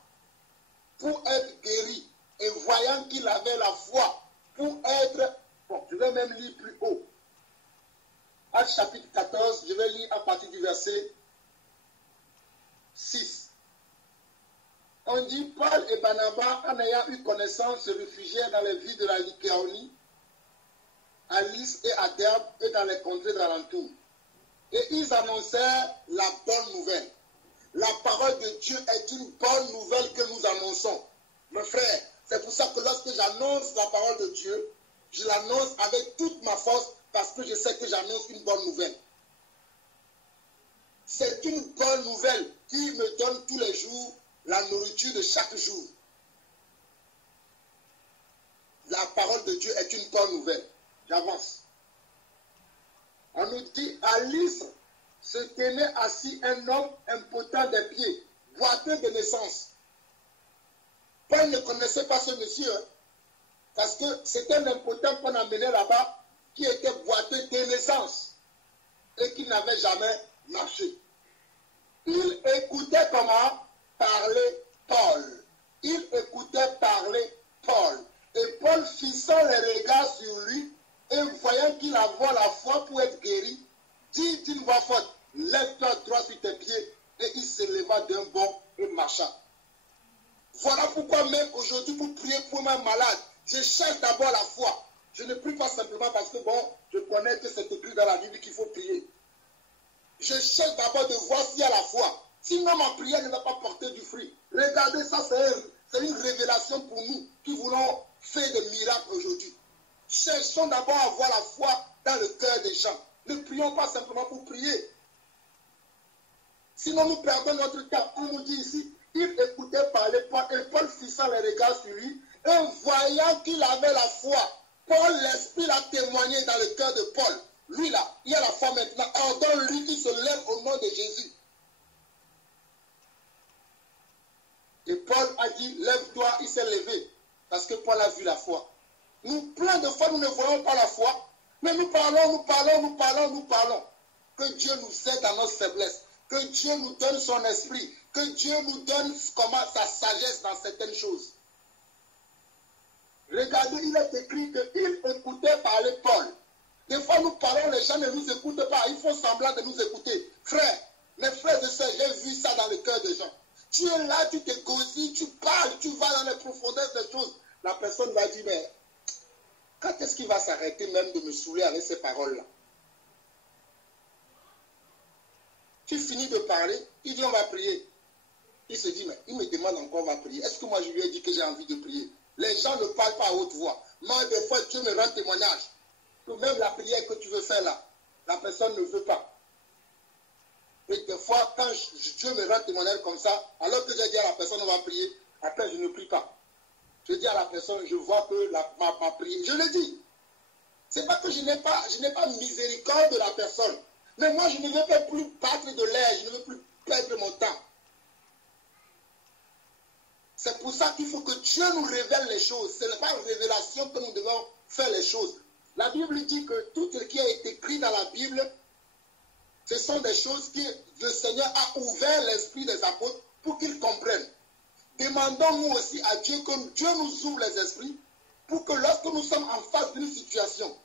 pour être guéri, et voyant qu'il avait la foi pour être... Bon, je vais même lire plus haut. Acte chapitre 14, je vais lire à partir du verset 6. On dit, Paul et Barnabas, en ayant eu connaissance, se réfugièrent dans les villes de la Lycaonie, à Lys et à Derbe, et dans les contrées d'alentour. Et ils annoncèrent la bonne nouvelle. La parole de Dieu est une bonne nouvelle que nous annonçons. Mes frères, c'est pour ça que lorsque j'annonce la parole de Dieu, je l'annonce avec toute ma force parce que je sais que j'annonce une bonne nouvelle. C'est une bonne nouvelle qui me donne tous les jours la nourriture de chaque jour. La parole de Dieu est une bonne nouvelle. J'avance. On nous dit à Lys se tenait assis un homme impotent des pieds, boiteux de naissance. Paul ne connaissait pas ce monsieur, parce que c'était un impotent qu'on amenait là-bas, qui était boiteux de naissance, et qui n'avait jamais marché. Il écoutait comment? Parler Paul. Il écoutait parler Paul. Et Paul, fixant les regards sur lui, et voyant qu'il avait la foi pour être guéri, dit d'une voix forte, lève-toi droit sur tes pieds. Et il se leva d'un bond et marcha. Voilà pourquoi même aujourd'hui, pour prier pour un malade, je cherche d'abord la foi. Je ne prie pas simplement parce que, bon, je connais que c'est écrit dans la Bible qu'il faut prier. Je cherche d'abord de voir s'il y a la foi. Sinon, ma prière ne va pas porter du fruit. Regardez, ça, c'est une révélation pour nous qui voulons faire des miracles aujourd'hui. Cherchons d'abord à avoir la foi dans le cœur des gens. Ne prions pas simplement pour prier. Sinon, nous perdons notre temps. On nous dit ici, il écoutait parler Paul, et Paul fixant les regards sur lui, et voyant qu'il avait la foi, Paul, l'Esprit l'a témoigné dans le cœur de Paul. Lui là, il a la foi maintenant. Ordonne-lui qu'il se lève au nom de Jésus. Et Paul a dit, lève-toi, il s'est levé. Parce que Paul a vu la foi. Nous, plein de fois, nous ne voyons pas la foi. Mais nous parlons. Que Dieu nous aide dans notre faiblesse. Que Dieu nous donne son esprit. Que Dieu nous donne comment sa sagesse dans certaines choses. Regardez, il est écrit qu'il écoutait parler Paul. Des fois, nous parlons, les gens ne nous écoutent pas. Ils font semblant de nous écouter. Frère, mes frères et sœurs, j'ai vu ça dans le cœur des gens. Tu es là, tu te gosies, tu parles, tu vas dans les profondeurs des choses. La personne va dire, mais quand est-ce qu'il va s'arrêter même de me saouler avec ces paroles-là? Tu finis de parler, il dit on va prier. Il se dit, mais il me demande encore on va prier. Est-ce que moi je lui ai dit que j'ai envie de prier? Les gens ne parlent pas à haute voix. Moi, des fois, Dieu me rend témoignage. Que même la prière que tu veux faire là, la personne ne veut pas. Et des fois, quand Dieu me rend témoignage comme ça, alors que j'ai dit à la personne on va prier, après je ne prie pas. Je dis à la personne, je vois que ma prière, je le dis. C'est pas que je n'ai pas miséricorde de la personne. Mais moi, je ne veux pas plus battre de l'air, je ne veux plus perdre mon temps. C'est pour ça qu'il faut que Dieu nous révèle les choses. Ce n'est pas une révélation que nous devons faire les choses. La Bible dit que tout ce qui a été écrit dans la Bible, ce sont des choses que le Seigneur a ouvert l'esprit des apôtres pour qu'ils comprennent. Demandons-nous aussi à Dieu que Dieu nous ouvre les esprits pour que lorsque nous sommes en face d'une situation,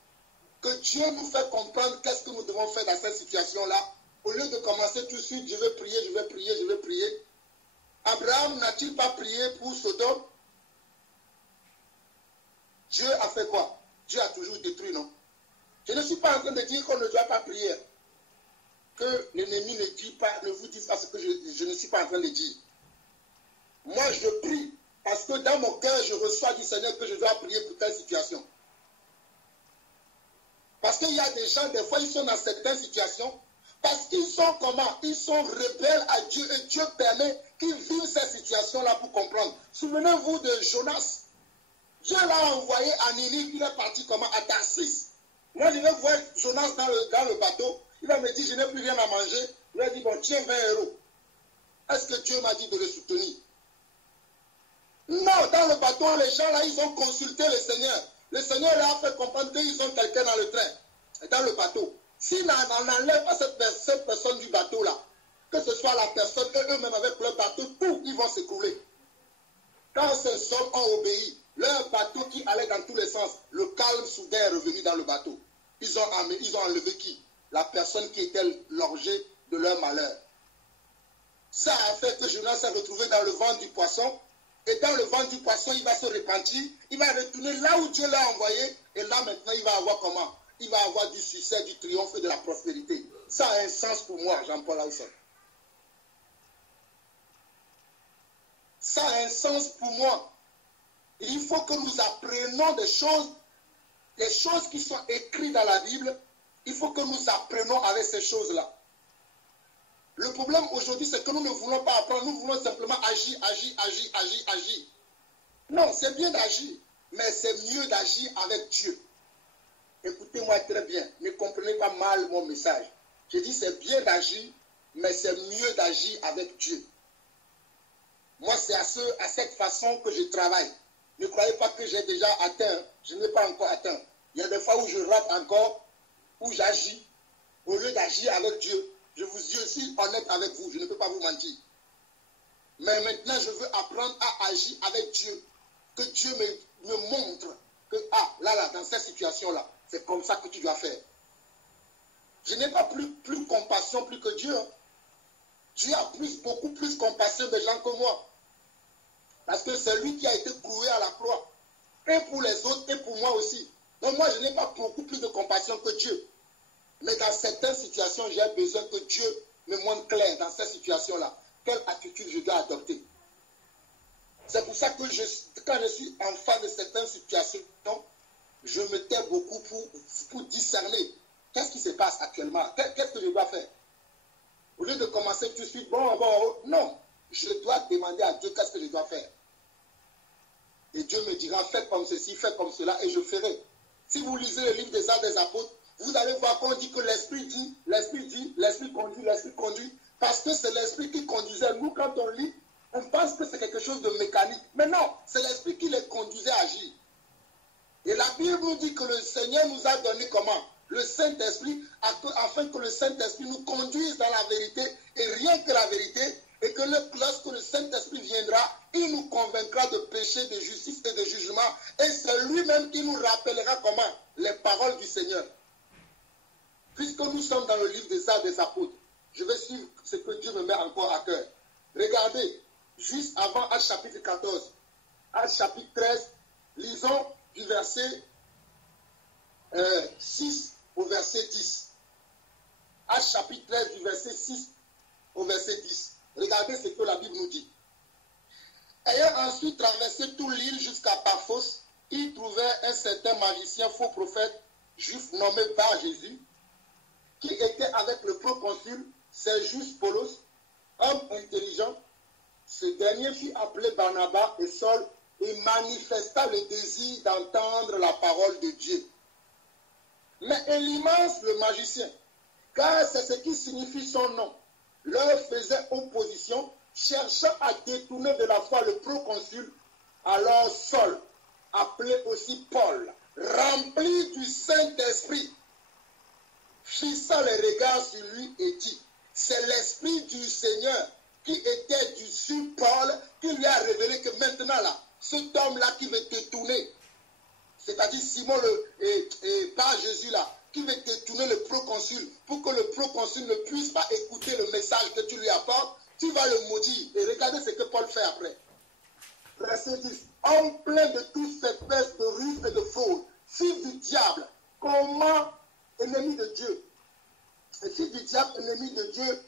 que Dieu nous fait comprendre qu'est-ce que nous devons faire dans cette situation-là, au lieu de commencer tout de suite, je vais prier. Abraham n'a-t-il pas prié pour Sodome? Dieu a fait quoi? Dieu a toujours détruit, non? Je ne suis pas en train de dire qu'on ne doit pas prier. Que l'ennemi ne vous dise pas ce que je ne suis pas en train de dire. Moi, je prie parce que dans mon cœur, je reçois du Seigneur que je dois prier pour telle situation. Parce qu'il y a des gens, des fois, ils sont dans certaines situations, parce qu'ils sont comment? Ils sont rebelles à Dieu et Dieu permet qu'ils vivent cette situation-là pour comprendre. Souvenez-vous de Jonas. Dieu l'a envoyé à Ninive, il est parti comment? À Tarsis. Moi, je vais voir Jonas dans le bateau. Il va me dire, je n'ai plus rien à manger. Il va dire, bon, tiens 20 €. Est-ce que Dieu m'a dit de le soutenir? Non, dans le bateau, les gens là, ils ont consulté le Seigneur. Le Seigneur leur a fait comprendre qu'ils ont quelqu'un dans le train, dans le bateau. S'ils n'enlèvent pas cette personne du bateau là, que ce soit la personne et eux-mêmes avec leur bateau, tout, ils vont s'écrouler. Quand ces hommes ont obéi, leur bateau qui allait dans tous les sens, le calme soudain est revenu dans le bateau. Ils ont enlevé qui? La personne qui était l'objet de leur malheur. Ça a fait que Jonas s'est retrouvé dans le ventre du poisson. Et dans le ventre du poisson, il va se repentir. Il va retourner là où Dieu l'a envoyé. Et là maintenant, il va avoir comment? Il va avoir du succès, du triomphe et de la prospérité. Ça a un sens pour moi, Jean-Paul Aousson. Ça a un sens pour moi. Il faut que nous apprenions des choses qui sont écrites dans la Bible. Il faut que nous apprenions avec ces choses-là. Le problème aujourd'hui, c'est que nous ne voulons pas apprendre. Nous voulons simplement agir. Non, c'est bien d'agir, mais c'est mieux d'agir avec Dieu. Écoutez-moi très bien. Ne comprenez pas mal mon message. Je dis c'est bien d'agir, mais c'est mieux d'agir avec Dieu. Moi, c'est à cette façon que je travaille. Ne croyez pas que j'ai déjà atteint. Je n'ai pas encore atteint. Il y a des fois où je rate encore, où j'agis, au lieu d'agir avec Dieu. Je vous suis honnête avec vous, je ne peux pas vous mentir. Mais maintenant, je veux apprendre à agir avec Dieu. Que Dieu me montre que, ah, là, dans cette situation-là, c'est comme ça que tu dois faire. Je n'ai pas plus compassion plus que Dieu. Dieu a beaucoup plus compassion des gens que moi. Parce que c'est lui qui a été cloué à la croix. Et pour les autres, et pour moi aussi. Donc moi, je n'ai pas beaucoup plus de compassion que Dieu. Mais dans certaines situations, j'ai besoin que Dieu me montre clair dans cette situation-là. Quelle attitude je dois adopter. C'est pour ça que quand je suis en face de certaines situations, je me tais beaucoup pour discerner qu'est-ce qui se passe actuellement. Qu'est-ce que je dois faire. Au lieu de commencer tout de suite, non. Je dois demander à Dieu qu'est-ce que je dois faire. Et Dieu me dira, fais comme ceci, fais comme cela, et je ferai. Si vous lisez le livre des Actes des Apôtres, vous allez voir qu'on dit que l'Esprit dit, l'Esprit conduit, parce que c'est l'Esprit qui conduisait. Nous, quand on lit, on pense que c'est quelque chose de mécanique. Mais non, c'est l'Esprit qui les conduisait à agir. Et la Bible nous dit que le Seigneur nous a donné comment? Le Saint-Esprit, afin que le Saint-Esprit nous conduise dans la vérité, et rien que la vérité, et que lorsque le Saint-Esprit viendra, il nous convaincra de péché, de justice et de jugement, et c'est lui-même qui nous rappellera comment? Les paroles du Seigneur. Puisque nous sommes dans le livre des Actes des Apôtres, je vais suivre ce que Dieu me met encore à cœur. Regardez, juste avant Actes chapitre 14, Actes chapitre 13, lisons du verset 6 au verset 10. Actes chapitre 13 du verset 6 au verset 10. Regardez ce que la Bible nous dit. Ayant ensuite traversé toute l'île jusqu'à Paphos, ils trouvèrent un certain magicien, faux prophète, juif nommé Bar Jésus, qui était avec le proconsul Sergius Paulos, homme intelligent. Ce dernier fut appelé Barnabas et Saul et manifesta le désir d'entendre la parole de Dieu. Mais Élymas, le magicien, car c'est ce qui signifie son nom, leur faisait opposition, cherchant à détourner de la foi le proconsul. Alors Saul, appelé aussi Paul, rempli du Saint-Esprit, fissa les regards sur lui et dit, c'est l'Esprit du Seigneur qui était sur Paul, qui lui a révélé que maintenant là, cet homme-là qui veut détourner, c'est-à-dire Simon par Jésus là, qui veut détourner le proconsul pour que le proconsul ne puisse pas écouter le message que tu lui apportes, tu vas le maudire. Et regardez ce que Paul fait après. Verset 10. Homme plein de toute cette espèce de ruse et de fraude, fils du diable, comment ennemi de Dieu, et fils du diable, ennemi de Dieu,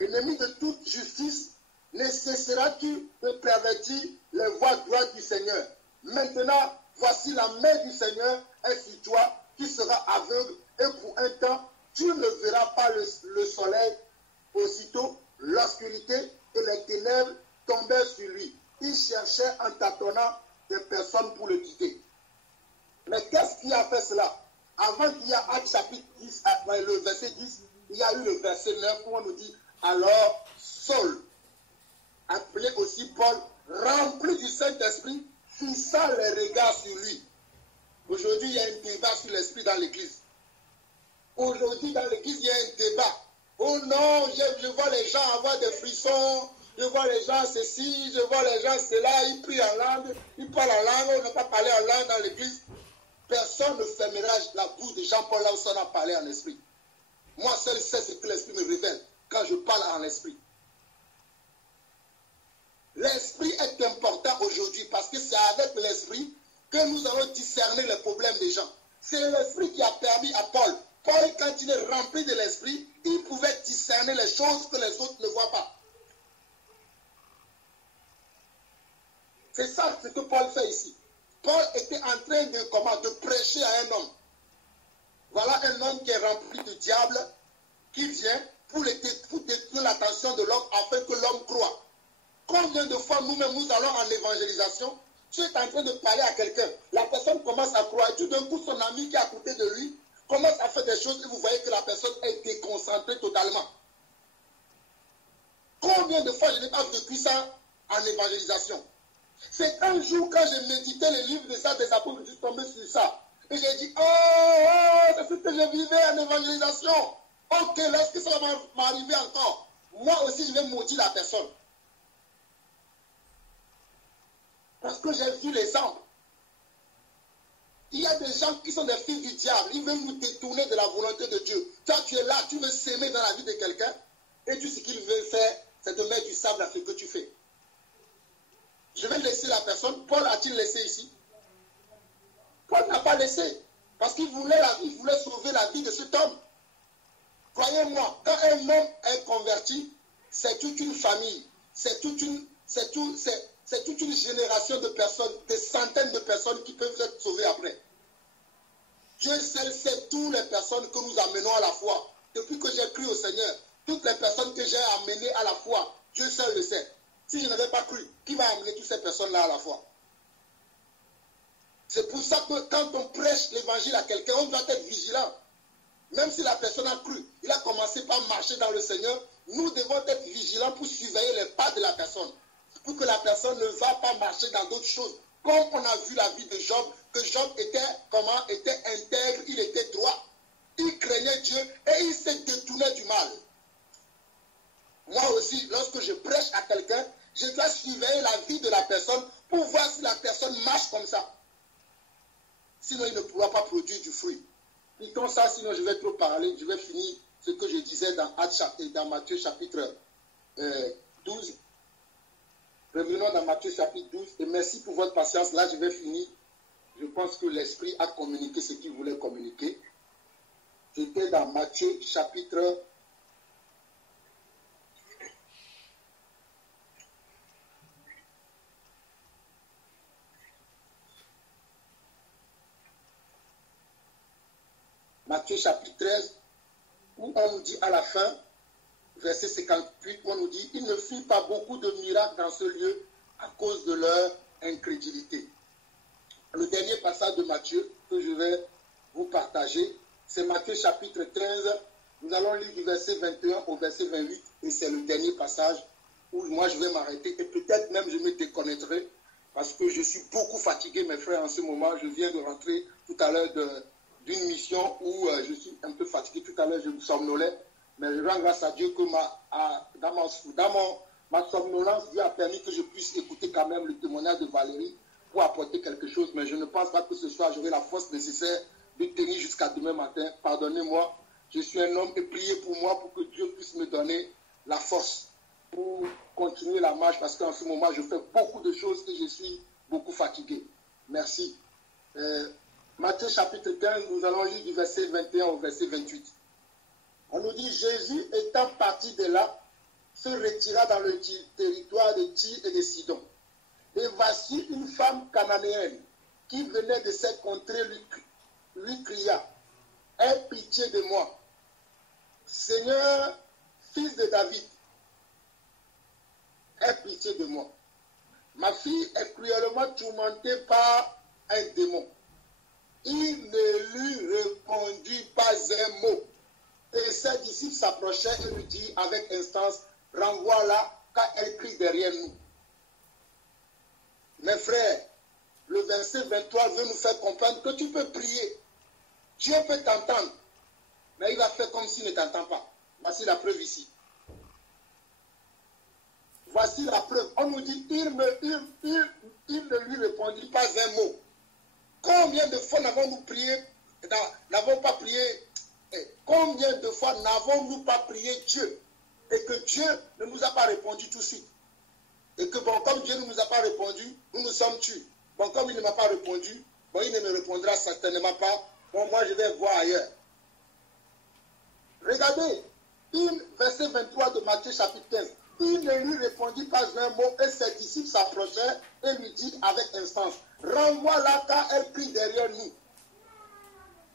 ennemi de toute justice, ne cesseras-tu de pervertir les voies droites du Seigneur? Maintenant, voici la main du Seigneur est sur toi, qui sera aveugle, et pour un temps, tu ne verras pas le soleil. Aussitôt, l'obscurité et les ténèbres tombèrent sur lui. Il cherchait en tâtonnant des personnes pour le quitter. Mais qu'est-ce qui a fait cela? Avant qu'il y ait Actes chapitre 10, le verset 10, il y a eu le verset 9 où on nous dit, alors Saul, appelé aussi Paul, rempli du Saint-Esprit, fissa les regards sur lui. Aujourd'hui, il y a un débat sur l'esprit dans l'église. Aujourd'hui, dans l'église, il y a un débat. Oh non, je vois les gens avoir des frissons, je vois les gens ceci, je vois les gens cela, ils prient en langue, ils parlent en langue, on n'a pas parlé en langue dans l'église. Personne ne fermera la bouche de Jean-Paul là où on a parlé en esprit. Moi seul sais ce que l'esprit me révèle quand je parle en esprit. L'esprit est important aujourd'hui parce que c'est avec l'esprit que nous allons discerner les problèmes des gens. C'est l'esprit qui a permis à Paul. Paul, quand il est rempli de l'esprit, il pouvait discerner les choses que les autres ne voient pas. C'est ça ce que Paul fait ici. Paul était en train de prêcher à un homme. Voilà un homme qui est rempli de diable, qui vient pour détruire l'attention de l'homme afin que l'homme croie. Combien de fois nous-mêmes nous allons en évangélisation, tu es en train de parler à quelqu'un, la personne commence à croire, et tout d'un coup son ami qui est à côté de lui commence à faire des choses et vous voyez que la personne est déconcentrée totalement. Combien de fois je n'ai pas vécu ça en évangélisation? C'est un jour quand je méditais le livre des Actes des Apôtres, je suis tombé sur ça. Et j'ai dit, c'est ce que je vivais en évangélisation. Ok, lorsque ça va m'arriver encore, moi aussi je vais maudire la personne. Parce que j'ai vu l'exemple. Il y a des gens qui sont des fils du diable. Ils veulent nous détourner de la volonté de Dieu. Toi, tu es là, tu veux s'aimer dans la vie de quelqu'un. Et tout ce qu'il veut faire, c'est de mettre du sable à ce que tu fais. Je vais laisser la personne. Paul a-t-il laissé ici? Paul n'a pas laissé. Parce qu'il voulait sauver la vie de cet homme. Croyez-moi, quand un homme est converti, c'est toute une famille. C'est toute une génération de personnes, des centaines de personnes qui peuvent être sauvées après. Dieu seul sait toutes les personnes que nous amenons à la foi. Depuis que j'ai cru au Seigneur, toutes les personnes que j'ai amenées à la foi, Dieu seul le sait. Si je n'avais pas cru, qui va amener toutes ces personnes-là à la foi? C'est pour ça que quand on prêche l'évangile à quelqu'un, on doit être vigilant. Même si la personne a cru, il a commencé par marcher dans le Seigneur, nous devons être vigilants pour surveiller les pas de la personne. Pour que la personne ne va pas marcher dans d'autres choses. Comme on a vu la vie de Job, que Job était intègre, il était droit. Il craignait Dieu et il s'est détourné du mal. Moi aussi, lorsque je prêche à quelqu'un, je dois surveiller la vie de la personne pour voir si la personne marche comme ça. Sinon, il ne pourra pas produire du fruit. Quittons ça, sinon je vais trop parler. Je vais finir ce que je disais dans Matthieu chapitre 12. Revenons dans Matthieu chapitre 12. Et merci pour votre patience. Là, je vais finir. Je pense que l'Esprit a communiqué ce qu'il voulait communiquer. J'étais dans Matthieu chapitre 13, où on nous dit à la fin, verset 58, on nous dit, il ne fit pas beaucoup de miracles dans ce lieu à cause de leur incrédulité. Le dernier passage de Matthieu que je vais vous partager, c'est Matthieu chapitre 13. Nous allons lire du verset 21 au verset 28, et c'est le dernier passage où moi je vais m'arrêter, et peut-être même je me déconnecterai, parce que je suis beaucoup fatigué, mes frères, en ce moment. Je viens de rentrer tout à l'heure d'une mission où je suis un peu fatigué. Tout à l'heure, je me somnolais. Mais je rends grâce à Dieu que ma somnolence, Dieu a permis que je puisse écouter quand même le témoignage de Valérie pour apporter quelque chose. Mais je ne pense pas que ce soir, j'aurai la force nécessaire de tenir jusqu'à demain matin. Pardonnez-moi. Je suis un homme et priez pour moi pour que Dieu puisse me donner la force pour continuer la marche. Parce qu'en ce moment, je fais beaucoup de choses et je suis beaucoup fatigué. Merci. Matthieu chapitre 15, nous allons lire du verset 21 au verset 28. On nous dit, Jésus étant parti de là, se retira dans le territoire de Tyr et de Sidon. Et voici une femme cananéenne qui venait de cette contrée lui cria, « Aie pitié de moi, Seigneur, fils de David, aie pitié de moi. Ma fille est cruellement tourmentée par un démon. » Il ne lui répondit pas un mot. Et ses disciples s'approchaient et lui dirent avec instance, renvoie-la, car elle crie derrière nous. Mes frères, le verset 23 veut nous faire comprendre que tu peux prier. Dieu peut t'entendre, mais il va faire comme s'il ne t'entend pas. Voici la preuve ici. Voici la preuve. On nous dit, il ne lui répondit pas un mot. Combien de fois n'avons-nous prié, n'avons pas prié, combien de fois n'avons-nous pas prié Dieu et que Dieu ne nous a pas répondu tout de suite. Et que bon, comme Dieu ne nous a pas répondu, nous nous sommes tués. Bon, comme il ne m'a pas répondu, bon, il ne me répondra certainement pas. Bon, moi je vais voir ailleurs. Regardez, verset 23 de Matthieu chapitre 15. Il ne lui répondit pas un mot et ses disciples s'approchèrent et lui dit avec instance, renvoie-la car elle crie derrière nous.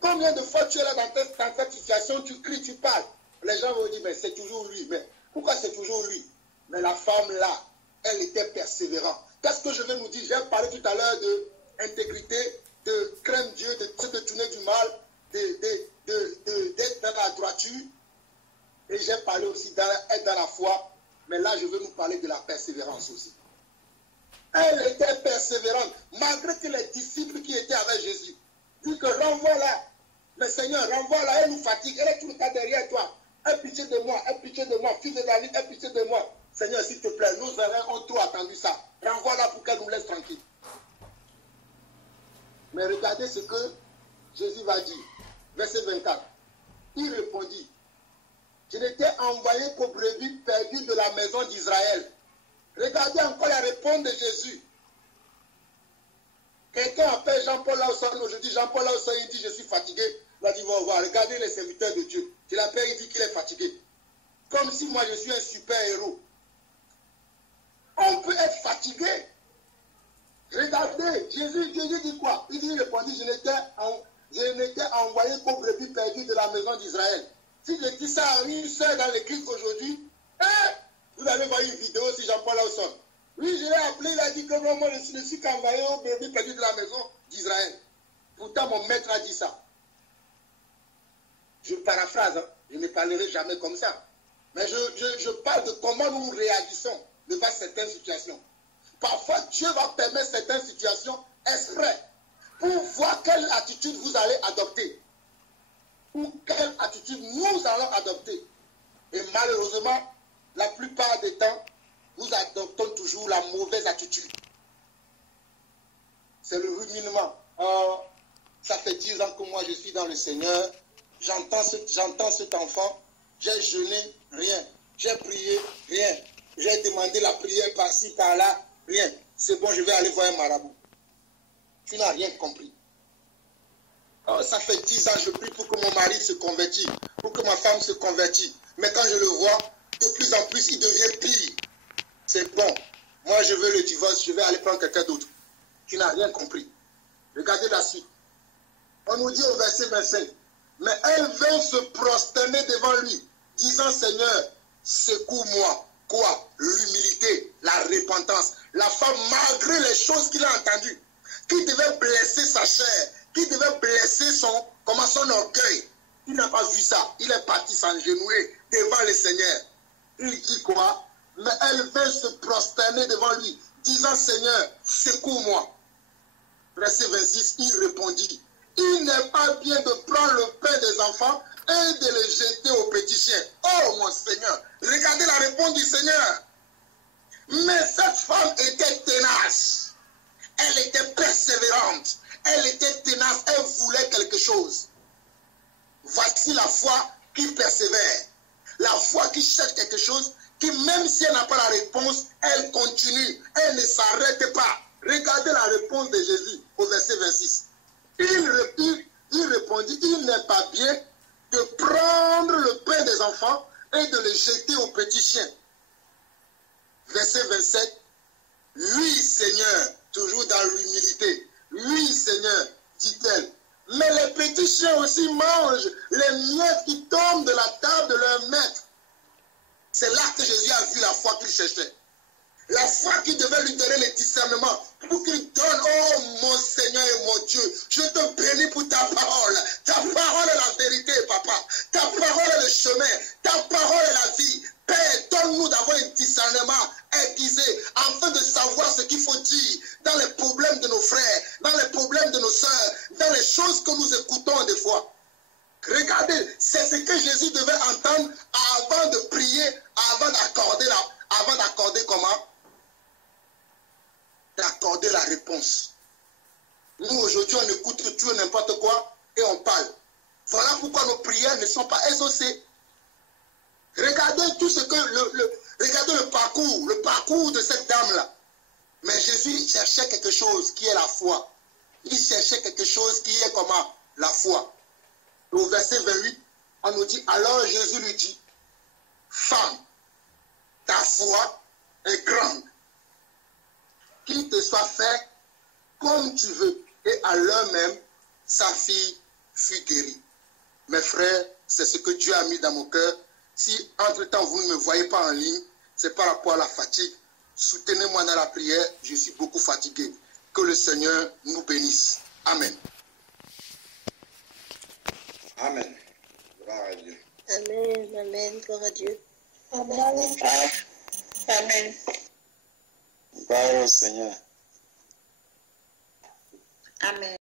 Combien de fois tu es là dans cette situation, tu cries, tu parles. Les gens vont dire, mais c'est toujours lui. Mais pourquoi c'est toujours lui? Mais la femme là, elle était persévérante. Qu'est-ce que je vais nous dire? J'ai parlé tout à l'heure d'intégrité, de craindre Dieu, de se détourner du mal, d'être dans la droiture. Et j'ai parlé aussi d'être dans la foi. Mais là, je veux nous parler de la persévérance aussi. Elle était persévérante, malgré que les disciples qui étaient avec Jésus disent que renvoie-la. Mais Seigneur, renvoie-la, elle nous fatigue, elle est tout le temps derrière toi. Aie pitié de moi, fils de David, aie pitié de moi. Seigneur, s'il te plaît, nos erreurs ont trop attendu ça. Renvoie-la pour qu'elle nous laisse tranquille. Mais regardez ce que Jésus va dire. Verset 24. Il répondit, je n'étais envoyé qu'aux brebis perdues de la maison d'Israël. Regardez encore la réponse de Jésus. Quelqu'un appelle Jean-Paul Lawson aujourd'hui. Jean-Paul Lawson, il dit, je suis fatigué. Il a dit, va voir, regardez les serviteurs de Dieu. Tu l'appelles, il dit qu'il est fatigué. Comme si moi, je suis un super héros. On peut être fatigué. Regardez, Jésus dit quoi? Il répondit, je n'étais envoyé qu'aux brebis perdues de la maison d'Israël. Si je dis ça à une seule dans l'église aujourd'hui, vous allez voir une vidéo sur Jean-Paul Lawson. Oui, je l'ai appelé, il a dit que moi, je ne suis qu'envoyé aux brebis perdues de la maison d'Israël. Pourtant, mon maître a dit ça. Je paraphrase, hein. Je ne parlerai jamais comme ça. Mais je parle de comment nous réagissons devant certaines situations. Parfois, Dieu va permettre certaines situations exprès pour voir quelle attitude vous allez adopter. Ou quelle attitude nous allons adopter. Et malheureusement, la plupart des temps, nous adoptons toujours la mauvaise attitude. C'est le ruminement. Oh, ça fait 10 ans que moi je suis dans le Seigneur. J'entends cet enfant. J'ai jeûné, rien. J'ai prié, rien. J'ai demandé la prière par-ci, par-là, rien. C'est bon, je vais aller voir un marabout. Tu n'as rien compris. Oh, ça fait 10 ans, je prie pour que mon mari se convertisse, pour que ma femme se convertisse. Mais quand je le vois, de plus en plus, il devient pire. C'est bon. Moi, je veux le divorce, je vais aller prendre quelqu'un d'autre. Tu n'as rien compris. Regardez la suite. On nous dit au verset 25, mais elle vint se prosterner devant lui, disant, Seigneur, secoue-moi. Quoi? L'humilité, la repentance. La femme, malgré les choses qu'il a entendues, qui devait blesser sa chair, qui devait blesser son orgueil. Il n'a pas vu ça. Il est parti s'engenouiller devant le Seigneur. Il dit quoi? Mais elle vint se prosterner devant lui, disant, Seigneur, secoue-moi. Verset 26, il répondit, il n'est pas bien de prendre le pain des enfants et de les jeter aux petits chiens. Oh mon Seigneur, regardez la réponse du Seigneur. Mais cette femme était tenace. Elle était persévérante. Elle était tenace. Elle voulait quelque chose. Voici la foi qui persévère. La foi qui cherche quelque chose, qui même si elle n'a pas la réponse, elle continue. Elle ne s'arrête pas. Regardez la réponse de Jésus au verset 26. Il répondit, il n'est pas bien de prendre le pain des enfants et de le jeter aux petits chiens. Verset 27. Oui, Seigneur, toujours dans l'humilité. Oui, Seigneur, dit-elle. Mais les petits chiens aussi mangent les miettes qui tombent de la table de leur maître. C'est là que Jésus a vu la foi qu'il cherchait. La foi qui devait lui donner le discernement pour qu'il donne, oh mon Seigneur et mon Dieu, je te bénis pour ta parole. Ta parole est la vérité, papa. Ta parole est le chemin. Ta parole est la vie. Père, donne-nous d'avoir un discernement aiguisé afin de savoir ce qu'il faut dire dans les problèmes de nos frères, dans les problèmes de nos sœurs, dans les choses que nous écoutons des fois. Regardez, c'est ce que Jésus devait entendre avant de prier, avant d'accorder comment? D'accorder la réponse. Nous, aujourd'hui, on écoute tout et n'importe quoi et on parle. Voilà pourquoi nos prières ne sont pas exaucées. Regardez tout ce que regardez le parcours de cette dame-là. Mais Jésus cherchait quelque chose qui est la foi. Il cherchait quelque chose qui est comment? La foi. Et au verset 28, on nous dit, alors Jésus lui dit, femme, ta foi est grande. Qu'il te soit fait comme tu veux. Et à l'heure même, sa fille fut guérie. Mes frères, c'est ce que Dieu a mis dans mon cœur. Si entre-temps vous ne me voyez pas en ligne, c'est par rapport à la fatigue. Soutenez-moi dans la prière, je suis beaucoup fatigué. Que le Seigneur nous bénisse. Amen. Amen. Gloire à Dieu. Amen, amen, gloire à Dieu. Amen. Amen. Gloire au Seigneur. Amen.